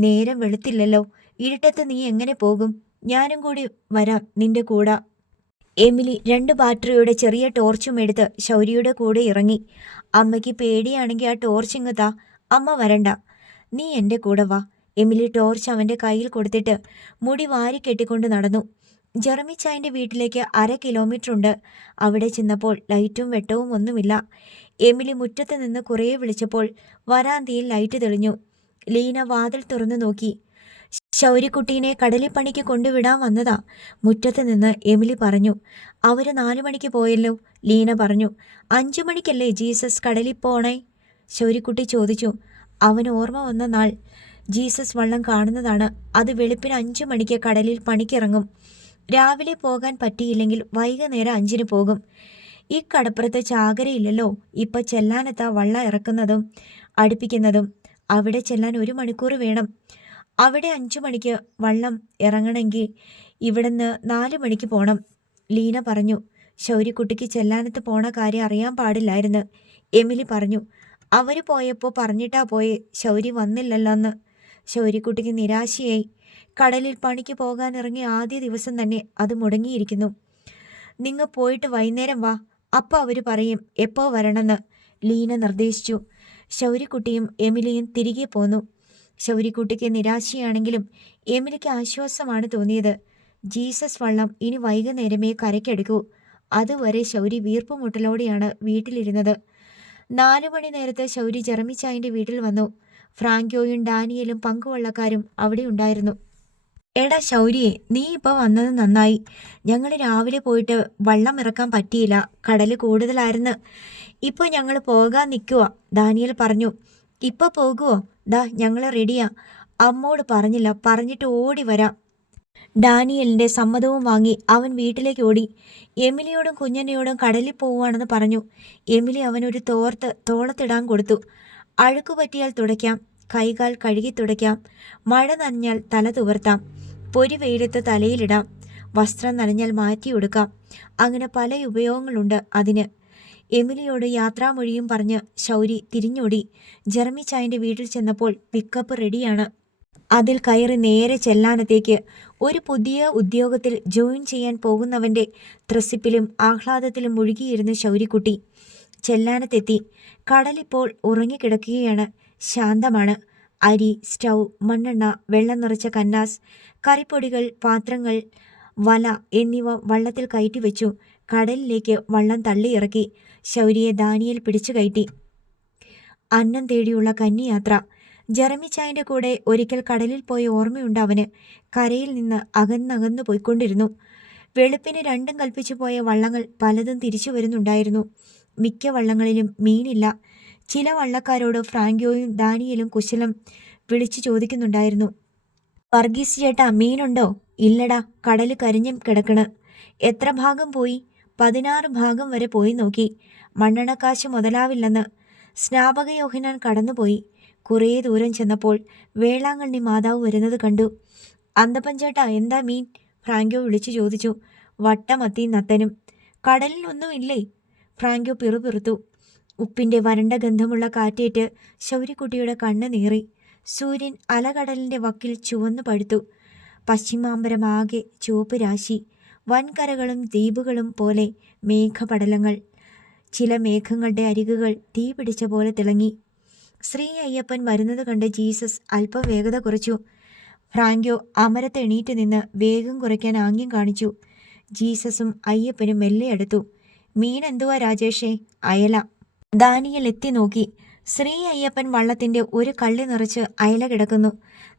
നേരം വെളുത്തില്ലല്ലോ. ഇരുട്ടത്ത് നീ എങ്ങനെ പോകും? ഞാനും കൂടി വരാം നിന്റെ കൂടെ. എമിലി 2 ബാറ്ററിയുടെ ചെറിയ ടോർച്ചും എടുത്ത് ശൗര്യയുടെ കൂടെ ഇറങ്ങി. അമ്മയ്ക്ക് പേടിയാണെങ്കിൽ ആ ടോർച്ച് ഇങ്ങ് താ. അമ്മ വരണ്ട, നീ എൻ്റെ കൂടെ വാ. എമിലി ടോർച്ച് അവൻ്റെ കയ്യിൽ കൊടുത്തിട്ട് മുടി വാരി കെട്ടിക്കൊണ്ട് നടന്നു. ജെറമിച്ചായൻ്റെ വീട്ടിലേക്ക് 1/2 കിലോമീറ്റർ ഉണ്ട്. അവിടെ ചെന്നപ്പോൾ ലൈറ്റും വെട്ടവും ഒന്നുമില്ല. എമിലി മുറ്റത്ത് നിന്ന് കുറേ വിളിച്ചപ്പോൾ വരാന്തയിൽ ലൈറ്റ് തെളിഞ്ഞു. ലീന വാതിൽ തുറന്നു നോക്കി. ശൗര്യക്കുട്ടീനെ കടലിൽ പണിക്ക് കൊണ്ടുവിടാൻ വന്നതാ. മുറ്റത്ത് നിന്ന് എമിലി പറഞ്ഞു. അവർ 4 മണിക്ക് പോയല്ലോ. ലീന പറഞ്ഞു. 5 മണിക്കല്ലേ ജീസസ് കടലിൽ പോണേ? ശൗര്യക്കുട്ടി ചോദിച്ചു. അവന് ഓർമ്മ വന്ന നാൾ ജീസസ് വള്ളം കാണുന്നതാണ്. അത് വെളുപ്പിന് 5 മണിക്ക് കടലിൽ പണിക്കിറങ്ങും. രാവിലെ പോകാൻ പറ്റിയില്ലെങ്കിൽ വൈകുന്നേരം 5-ന് പോകും. ഈ കടപ്പുറത്ത് ചാകരയില്ലല്ലോ. ഇപ്പം ചെല്ലാനെത്താ വള്ളം ഇറക്കുന്നതും അടുപ്പിക്കുന്നതും. അവിടെ ചെല്ലാൻ 1 മണിക്കൂർ വേണം. അവിടെ 5 മണിക്ക് വള്ളം ഇറങ്ങണമെങ്കിൽ ഇവിടുന്ന് 4 മണിക്ക് പോകണം. ലീന പറഞ്ഞു. ശൗര്യക്കുട്ടിക്ക് ചെല്ലാനത്ത് പോണ കാര്യം അറിയാൻ പാടില്ലായിരുന്നു. എമിലി പറഞ്ഞു. അവർ പോയപ്പോൾ പറഞ്ഞിട്ടാ പോയെ, ശൗരി വന്നില്ലല്ലോന്ന്. ശൗര്യക്കുട്ടിക്ക് നിരാശയായി. കടലിൽ പണിക്ക് പോകാനിറങ്ങിയ ആദ്യ ദിവസം തന്നെ അത് മുടങ്ങിയിരിക്കുന്നു. നിങ്ങൾ പോയിട്ട് വൈകുന്നേരം വാ, അപ്പം അവർ പറയും എപ്പോൾ വരണമെന്ന്, ലീന നിർദ്ദേശിച്ചു. ശൗര്യക്കുട്ടിയും എമിലിയും തിരികെ പോന്നു. ശൗര്യക്കുട്ടിക്ക് നിരാശയാണെങ്കിലും എമിലിക്ക് ആശ്വാസമാണ് തോന്നിയത്. ജീസസ് വള്ളം ഇനി വൈകുന്നേരമേ കരയ്ക്കെടുക്കൂ. അതുവരെ ശൗരി വീർപ്പുമുട്ടലോടെയാണ് വീട്ടിലിരുന്നത്. 4 മണി നേരത്ത് ശൗരി ജെറമിച്ചായൻ്റെ വീട്ടിൽ വന്നു. ഫ്രാങ്കോയും ഡാനിയലും പങ്കുവള്ളക്കാരും അവിടെ ഉണ്ടായിരുന്നു. എടാ ശൗര്യേ, നീ ഇപ്പോൾ വന്നത് നന്നായി. ഞങ്ങൾ രാവിലെ പോയിട്ട് വള്ളം ഇറക്കാൻ പറ്റിയില്ല, കടൽ കൂടുതലായിരുന്നു. ഇപ്പോൾ ഞങ്ങൾ പോകാൻ നിൽക്കുക, ദാനിയൽ പറഞ്ഞു. ഇപ്പോൾ പോകുമോ? ദാ ഞങ്ങൾ റെഡിയാ. അമ്മോട് പറഞ്ഞില്ല, പറഞ്ഞിട്ട് ഓടി വരാം. ഡാനിയലിൻ്റെ സമ്മതവും വാങ്ങി അവൻ വീട്ടിലേക്ക് ഓടി. എമിലിയോടും കുഞ്ഞനയോടും കടലിൽ പോവുകയാണെന്ന് പറഞ്ഞു. എമിലി അവനൊരു തോർത്ത് തോളത്തിടാൻ കൊടുത്തു. അഴുക്കു പറ്റിയാൽ തുടയ്ക്കാം, കൈകാൽ കഴുകി തുടയ്ക്കാം, മഴ നനഞ്ഞാൽ തല തുവർത്താം, പൊരി വെയിലത്ത് തലയിലിടാം, വസ്ത്രം നനഞ്ഞാൽ മാറ്റിയൊടുക്കാം. അങ്ങനെ പല ഉപയോഗങ്ങളുണ്ട് അതിന്. എമിലിയോട് യാത്രാമൊഴിയും പറഞ്ഞ് ശൗരി തിരിഞ്ഞോടി. ജെറമി ചായൻ്റെ വീട്ടിൽ ചെന്നപ്പോൾ പിക്കപ്പ് റെഡിയാണ്. അതിൽ കയറി നേരെ ചെല്ലാനത്തേക്ക്. ഒരു പുതിയ ഉദ്യോഗത്തിൽ ജോയിൻ ചെയ്യാൻ പോകുന്നവൻ്റെ ത്രസിപ്പിലും ആഹ്ലാദത്തിലും മുഴുകിയിരുന്ന ശൗരിക്കുട്ടി ചെല്ലാനത്തെത്തി. കടലിപ്പോൾ ഉറങ്ങിക്കിടക്കുകയാണ്. ശാന്തമാണ്. അരി, സ്റ്റൗ, മണ്ണെണ്ണ, വെള്ളം നിറച്ച കന്നാസ്, കറിപ്പൊടികൾ, പാത്രങ്ങൾ, വല എന്നിവ വള്ളത്തിൽ കയറ്റി വെച്ചു. കടലിലേക്ക് വള്ളം തള്ളിയിറക്കി. ശൗരിയെ ദാനിയൽ പിടിച്ചു കയറ്റി. അന്നം തേടിയുള്ള കന്നിയാത്ര. ജെറമി ചായൻ്റെ കൂടെ ഒരിക്കൽ കടലിൽ പോയ ഓർമ്മയുണ്ട് അവന്. കരയിൽ നിന്ന് അകന്നകന്നു പോയിക്കൊണ്ടിരുന്നു. വെളുപ്പിന് രണ്ടും കൽപ്പിച്ചു പോയ വള്ളങ്ങൾ പലതും തിരിച്ചു വരുന്നുണ്ടായിരുന്നു. മിക്ക വള്ളങ്ങളിലും മീനില്ല. ചില വള്ളക്കാരോട് ഫ്രാങ്കോയും ദാനിയലും കുശലം വിളിച്ചു ചോദിക്കുന്നുണ്ടായിരുന്നു. വർഗീസ് ചേട്ടാ, മീനുണ്ടോ? ഇല്ലടാ, കടൽ കരിഞ്ഞും കിടക്കണ്. എത്ര ഭാഗം പോയി? 16 ഭാഗം വരെ പോയി നോക്കി. മണ്ണെണ്ണക്കാശ് മുതലാവില്ലെന്ന്. സ്നാപക യോഹന്നാൻ കടന്നുപോയി. കുറേ ദൂരം ചെന്നപ്പോൾ വേളാങ്കണ്ണി മാതാവ് വരുന്നത് കണ്ടു. അന്തപ്പൻ ചേട്ടാ, എന്താ മീൻ? ഫ്രാങ്കോ വിളിച്ചു ചോദിച്ചു. വട്ടമത്തിയും നത്തനും. കടലിൽ ഒന്നുമില്ലേ? ഫ്രാങ്കോ പിറുപിറുത്തു. ഉപ്പിൻ്റെ വരണ്ട ഗന്ധമുള്ള കാറ്റേറ്റ് ശൗരിക്കുട്ടിയുടെ കണ്ണ് നീറി. സൂര്യൻ അലകടലിൻ്റെ വക്കിൽ ചുവന്നു പഴുത്തു. പശ്ചിമാമ്പരമാകെ ചുവപ്പ് രാശി. വൻകരകളും ദ്വീപുകളും പോലെ മേഘപടലങ്ങൾ. ചില മേഘങ്ങളുടെ അരികുകൾ തീ പിടിച്ച പോലെ തിളങ്ങി. ശ്രീ അയ്യപ്പൻ വരുന്നത് കണ്ട് ജീസസ് അല്പം വേഗത കുറച്ചു. ഫ്രാങ്കോ അമരത്ത് എണീറ്റ് നിന്ന് വേഗം കുറയ്ക്കാൻ ആംഗ്യം കാണിച്ചു. ജീസസും അയ്യപ്പനും മെല്ലെ അടുത്തു. മീൻ എന്തുവാ രാജേഷേ? അയല. ദാനിയൽ എത്തി നോക്കി. ശ്രീ അയ്യപ്പൻ വള്ളത്തിൻ്റെ ഒരു കള്ളി നിറച്ച് അയല കിടക്കുന്നു.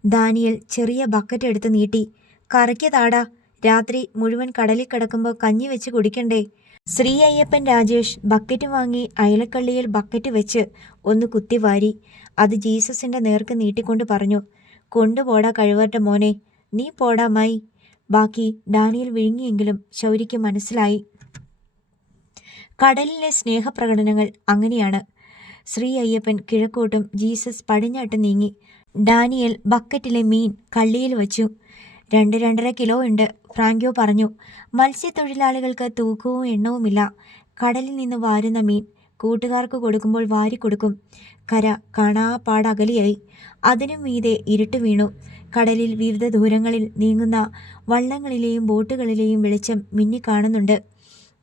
ദാനിയൽ ചെറിയ ബക്കറ്റ് എടുത്ത് നീട്ടി. കറയ്ക്ക് താടാ, രാത്രി മുഴുവൻ കടലിൽ കിടക്കുമ്പോൾ കഞ്ഞി വെച്ച് കുടിക്കണ്ടേ? ശ്രീ അയ്യപ്പൻ രാജേഷ് ബക്കറ്റ് വാങ്ങി അയലക്കള്ളിയിൽ ബക്കറ്റ് വെച്ച് ഒന്ന് കുത്തിവാരി. അത് ജീസസിൻ്റെ നേർക്ക് നീട്ടിക്കൊണ്ട് പറഞ്ഞു. കൊണ്ടുപോടാ കഴിവറ്റ മോനെ. നീ പോടാ മൈ. ബാക്കി ഡാനിയൽ വിഴുങ്ങിയെങ്കിലും ശൗരിക്ക് മനസ്സിലായി. കടലിലെ സ്നേഹപ്രകടനങ്ങൾ അങ്ങനെയാണ്. ശ്രീ അയ്യപ്പൻ കിഴക്കോട്ടും ജീസസ് പടിഞ്ഞാട്ടും നീങ്ങി. ഡാനിയൽ ബക്കറ്റിലെ മീൻ കള്ളിയിൽ വച്ചു. 2-2.5 കിലോ ഉണ്ട്, ഫ്രാങ്കോ പറഞ്ഞു. മത്സ്യത്തൊഴിലാളികൾക്ക് തൂക്കവും എണ്ണവുമില്ല. കടലിൽ നിന്ന് വാരുന്ന മീൻ കൂട്ടുകാർക്ക് കൊടുക്കുമ്പോൾ വാരിക്കൊടുക്കും. കര കാണാപ്പാടകലിയായി. അതിനും മീതെ ഇരുട്ട് വീണു. കടലിൽ വിവിധ ദൂരങ്ങളിൽ നീങ്ങുന്ന വള്ളങ്ങളിലെയും ബോട്ടുകളിലെയും വെളിച്ചം മിന്നിക്കാണുന്നുണ്ട്.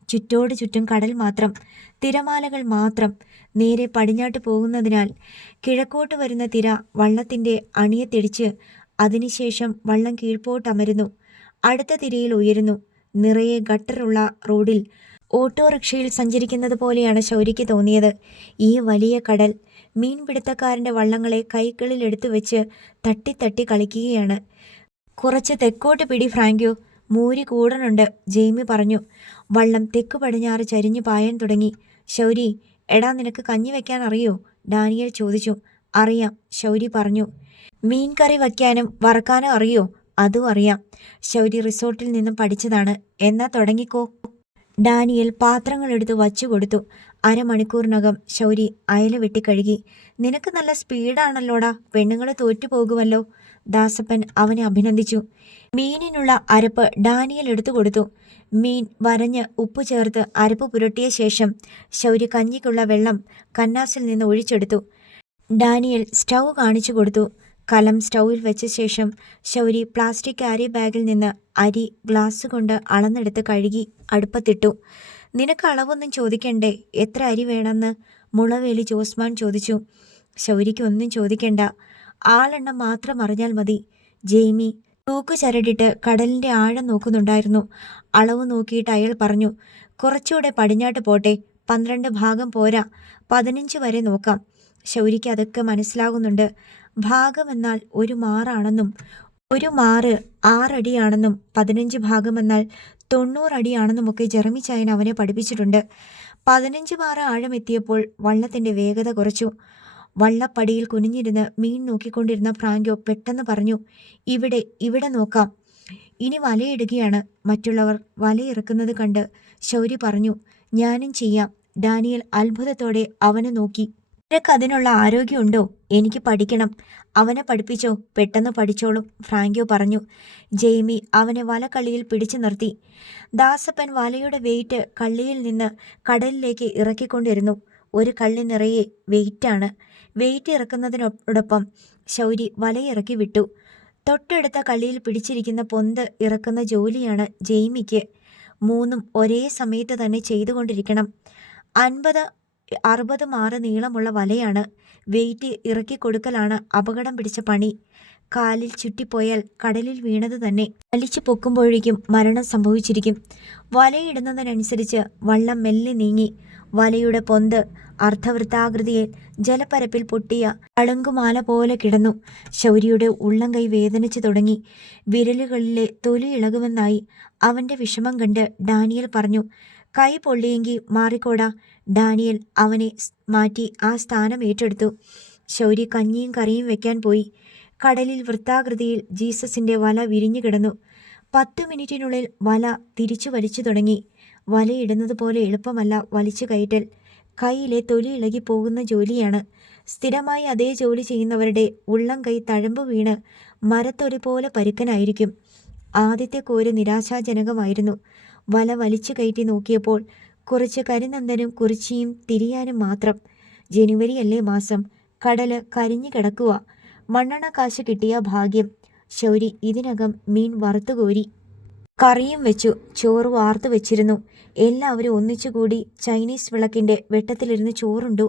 ചുറ്റോട് ചുറ്റും കടൽ മാത്രം, തിരമാലകൾ മാത്രം. നേരെ പടിഞ്ഞാട്ട് പോകുന്നതിനാൽ കിഴക്കോട്ട് വരുന്ന തിര വള്ളത്തിൻ്റെ അണിയത്തിടിച്ച് അതിനുശേഷം വള്ളം കീഴ്പോട്ടമരുന്നു. അടുത്ത തിരയിൽ ഉയരുന്നു. നിറയെ ഗട്ടറുള്ള റോഡിൽ ഓട്ടോറിക്ഷയിൽ സഞ്ചരിക്കുന്നത് പോലെയാണ് ശൗരിക്ക് തോന്നിയത്. ഈ വലിയ കടൽ മീൻപിടുത്തക്കാരൻ്റെ വള്ളങ്ങളെ കൈകളിൽ എടുത്തു വെച്ച് തട്ടി കളിക്കുകയാണ്. കുറച്ച് തെക്കോട്ട് പിടി ഫ്രാങ്കോ, മൂരി കൂടനുണ്ട്, ജെയ്മി പറഞ്ഞു. വള്ളം തെക്കു പടിഞ്ഞാറ് ചരിഞ്ഞു പായാൻ തുടങ്ങി. ശൗരി, എടാ നിനക്ക് കഞ്ഞി വെക്കാൻ അറിയോ? ഡാനിയൽ ചോദിച്ചു. അറിയാം, ശൗരി പറഞ്ഞു. മീൻ കറി വയ്ക്കാനും വറക്കാനും അറിയോ? അതും അറിയാം. ശൗരി റിസോർട്ടിൽ നിന്നും പഠിച്ചതാണ്. എന്നാ തുടങ്ങിക്കോ. ഡാനിയൽ പാത്രങ്ങളെടുത്ത് വച്ചു കൊടുത്തു. 1/2 മണിക്കൂറിനകം ശൗരി അയല വെട്ടിക്കഴുകി. നിനക്ക് നല്ല സ്പീഡാണല്ലോടാ, പെണ്ണുങ്ങൾ തോറ്റുപോകുമല്ലോ. ദാസപ്പൻ അവനെ അഭിനന്ദിച്ചു. മീനിനുള്ള അരപ്പ് ഡാനിയൽ എടുത്തു കൊടുത്തു. മീൻ വരഞ്ഞ് ഉപ്പ് ചേർത്ത് അരപ്പ് പുരട്ടിയ ശേഷം ശൗരി കഞ്ഞിക്കുള്ള വെള്ളം കന്നാസിൽ നിന്ന് ഒഴിച്ചെടുത്തു. ഡാനിയൽ സ്റ്റൗ കാണിച്ചു കൊടുത്തു. കലം സ്റ്റൗവിൽ വെച്ച ശേഷം ശൗരി പ്ലാസ്റ്റിക് ക്യാരി ബാഗിൽ നിന്ന് അരി ഗ്ലാസ് കൊണ്ട് അളന്നെടുത്ത് കഴുകി അടുപ്പത്തിട്ടു. നിനക്ക് അളവൊന്നും ചോദിക്കണ്ടേ? എത്ര അരി വേണമെന്ന് മുളവേലി ജോസ്മാൻ ചോദിച്ചു. ശൗരിക്ക് ഒന്നും ചോദിക്കണ്ട, ആളെണ്ണം മാത്രം അറിഞ്ഞാൽ മതി. ജെയ്മി തൂക്കു ചരടിട്ട് കടലിൻ്റെ ആഴം നോക്കുന്നുണ്ടായിരുന്നു. അളവ് നോക്കിയിട്ട് അയാൾ പറഞ്ഞു. കുറച്ചുകൂടെ പടിഞ്ഞാട്ട് പോട്ടെ, 12 ഭാഗം പോരാ, 15 വരെ നോക്കാം. ശൗരിക്ക് അതൊക്കെ മനസ്സിലാകുന്നുണ്ട്. ഭാഗമെന്നാൽ ഒരു മാറാണെന്നും ഒരു മാറ് 6 അടിയാണെന്നും 15 ഭാഗമെന്നാൽ 90 അടിയാണെന്നുമൊക്കെ ജെറമി ചായൻ അവനെ പഠിപ്പിച്ചിട്ടുണ്ട്. 15 മാറ് ആഴമെത്തിയപ്പോൾ വള്ളത്തിന്റെ വേഗത കുറച്ചു. വള്ളപ്പടിയിൽ കുനിഞ്ഞിരുന്ന് മീൻ നോക്കിക്കൊണ്ടിരുന്ന ഫ്രാങ്കോ പെട്ടെന്ന് പറഞ്ഞു, ഇവിടെ ഇവിടെ നോക്കാം. ഇനി വലയിടുകയാണ്. മറ്റുള്ളവർ വലയിറക്കുന്നത് കണ്ട് ശൗരി പറഞ്ഞു, ഞാനും ചെയ്യാം. ഡാനിയൽ അത്ഭുതത്തോടെ അവനെ നോക്കി. നിനക്ക് അതിനുള്ള ആരോഗ്യമുണ്ടോ? എനിക്ക് പഠിക്കണം. അവനെ പഠിപ്പിച്ചോ, പെട്ടെന്ന് പഠിച്ചോളും, ഫ്രാങ്കോ പറഞ്ഞു. ജെയ്മി അവനെ വലക്കള്ളിയിൽ പിടിച്ചു നിർത്തി. ദാസപ്പൻ വലയുടെ വെയിറ്റ് കള്ളിയിൽ നിന്ന് കടലിലേക്ക് ഇറക്കിക്കൊണ്ടിരുന്നു. ഒരു കള്ളി നിറയെ വെയിറ്റാണ്. വെയിറ്റ് ഇറക്കുന്നതിനോടൊപ്പം ശൗരി വലയിറക്കി വിട്ടു. തൊട്ടടുത്ത കള്ളിയിൽ പിടിച്ചിരിക്കുന്ന പൊന്ത് ഇറക്കുന്ന ജോലിയാണ് ജെയ്മിക്ക്. മൂന്നും ഒരേ സമയത്ത് തന്നെ ചെയ്തുകൊണ്ടിരിക്കണം. 50-60 മാറ് നീളമുള്ള വലയാണ്. വെയിറ്റ് ഇറക്കിക്കൊടുക്കലാണ് അപകടം പിടിച്ച പണി. കാലിൽ ചുറ്റിപ്പോയാൽ കടലിൽ വീണത് തന്നെ. വലിച്ചു പൊക്കുമ്പോഴേക്കും മരണം സംഭവിച്ചിരിക്കും. വലയിടുന്നതിനനുസരിച്ച് വള്ളം മെല്ലെ നീങ്ങി. വലയുടെ പൊന്ത് അർദ്ധവൃത്താകൃതിയിൽ ജലപ്പരപ്പിൽ പൊട്ടിയ അളുങ്കുമാല പോലെ കിടന്നു. ശൗരിയുടെ ഉള്ളം കൈ വേദനിച്ചു തുടങ്ങി. വിരലുകളിലെ തൊലി ഇളകുമെന്നായി. അവന്റെ വിഷമം കണ്ട് ഡാനിയൽ പറഞ്ഞു, കൈ പൊള്ളിയെങ്കിൽ മാറിക്കോടാ. ഡാനിയൽ അവനെ മാറ്റി ആ സ്ഥാനം ഏറ്റെടുത്തു. ശൗരി കഞ്ഞിയും കറിയും വെക്കാൻ പോയി. കടലിൽ വൃത്താകൃതിയിൽ ജീസസിന്റെ വല വിരിഞ്ഞു കിടന്നു. 10 മിനിറ്റിനുള്ളിൽ വല തിരിച്ചു വലിച്ചു തുടങ്ങി. വലയിടുന്നത് പോലെ എളുപ്പമല്ല വലിച്ചു കയറ്റൽ. കൈയിലെ തൊലി ഇളകി പോകുന്ന ജോലിയാണ്. സ്ഥിരമായി അതേ ജോലി ചെയ്യുന്നവരുടെ ഉള്ളം കൈ തഴമ്പ് വീണ് മരത്തൊലി പോലെ പരുക്കനായിരിക്കും. ആദ്യത്തെ കോര് നിരാശാജനകമായിരുന്നു. വല വലിച്ചു കയറ്റി നോക്കിയപ്പോൾ കുറച്ച് കരിനന്ദനും കുറിച്ചിയും തിരിയാനും മാത്രം. ജനുവരിയല്ലേ മാസം. കടല് കരിഞ്ഞു കിടക്കുക. മണ്ണെണ്ണ കാശ് കിട്ടിയ ഭാഗ്യം. ശൗരി ഇതിനകം മീൻ വറുത്തുകോരി. കറിയും വെച്ചു. ചോറ് വാർത്തു വെച്ചിരുന്നു. എല്ലാവരും ഒന്നിച്ചുകൂടി ചൈനീസ് വിളക്കിന്റെ വെട്ടത്തിലിരുന്ന് ചോറുണ്ടു.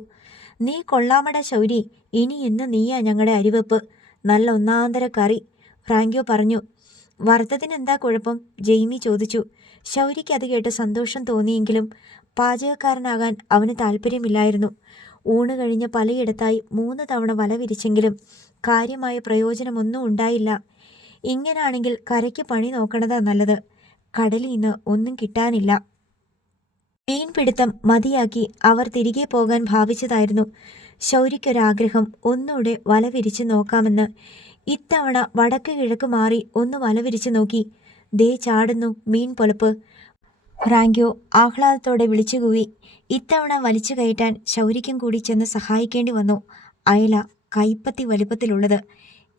നീ കൊള്ളാമട ശൗരി. ഇനി എന്ന് നീയാ ഞങ്ങളുടെ അരിവെപ്പ്. നല്ല ഒന്നാന്തര കറി, ഫ്രാങ്കോ പറഞ്ഞു. വറുത്തതിനെന്താ കുഴപ്പം? ജെയ്മി ചോദിച്ചു. ശൗരിക്ക് അത് കേട്ട് സന്തോഷം തോന്നിയെങ്കിലും പാചകക്കാരനാകാൻ അവന് താല്പര്യമില്ലായിരുന്നു. ഊണ് കഴിഞ്ഞ് പലയിടത്തായി 3 തവണ വല വിരിച്ചെങ്കിലും കാര്യമായ പ്രയോജനമൊന്നും ഉണ്ടായില്ല. ഇങ്ങനാണെങ്കിൽ കരയ്ക്ക് പണി നോക്കണതാ നല്ലത്. കടലിൽ നിന്ന് ഒന്നും കിട്ടാനില്ല. മീൻപിടുത്തം മതിയാക്കി അവർ തിരികെ പോകാൻ ഭാവിച്ചതായിരുന്നു. ശൗരിക്കൊരാഗ്രഹം, ഒന്നുകൂടെ വല വിരിച്ച് നോക്കാമെന്ന്. ഇത്തവണ വടക്ക് കിഴക്ക് മാറി ഒന്ന് വല വിരിച്ചു നോക്കി. ദേ ചാടുന്നു മീൻ പൊലപ്പ്. ഫ്രാങ്കോ ആഹ്ലാദത്തോടെ വിളിച്ചുകൂവി. ഇത്തവണ വലിച്ചു കയറ്റാൻ ശൗരിക്കും കൂടി ചെന്ന് സഹായിക്കേണ്ടി വന്നു. അയല കൈപ്പത്തി വലിപ്പത്തിലുള്ളത്.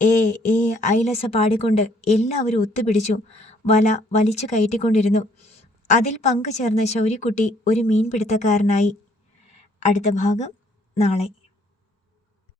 ഏ അയലസ പാടിക്കൊണ്ട് എല്ലാവരും ഒത്തുപിടിച്ചു. വല വലിച്ചു കയറ്റിക്കൊണ്ടിരുന്നു. അതിൽ പങ്കുചേർന്ന ശൗരിക്കുട്ടി ഒരു മീൻപിടുത്തക്കാരനായി. അടുത്ത ഭാഗം നാളെ.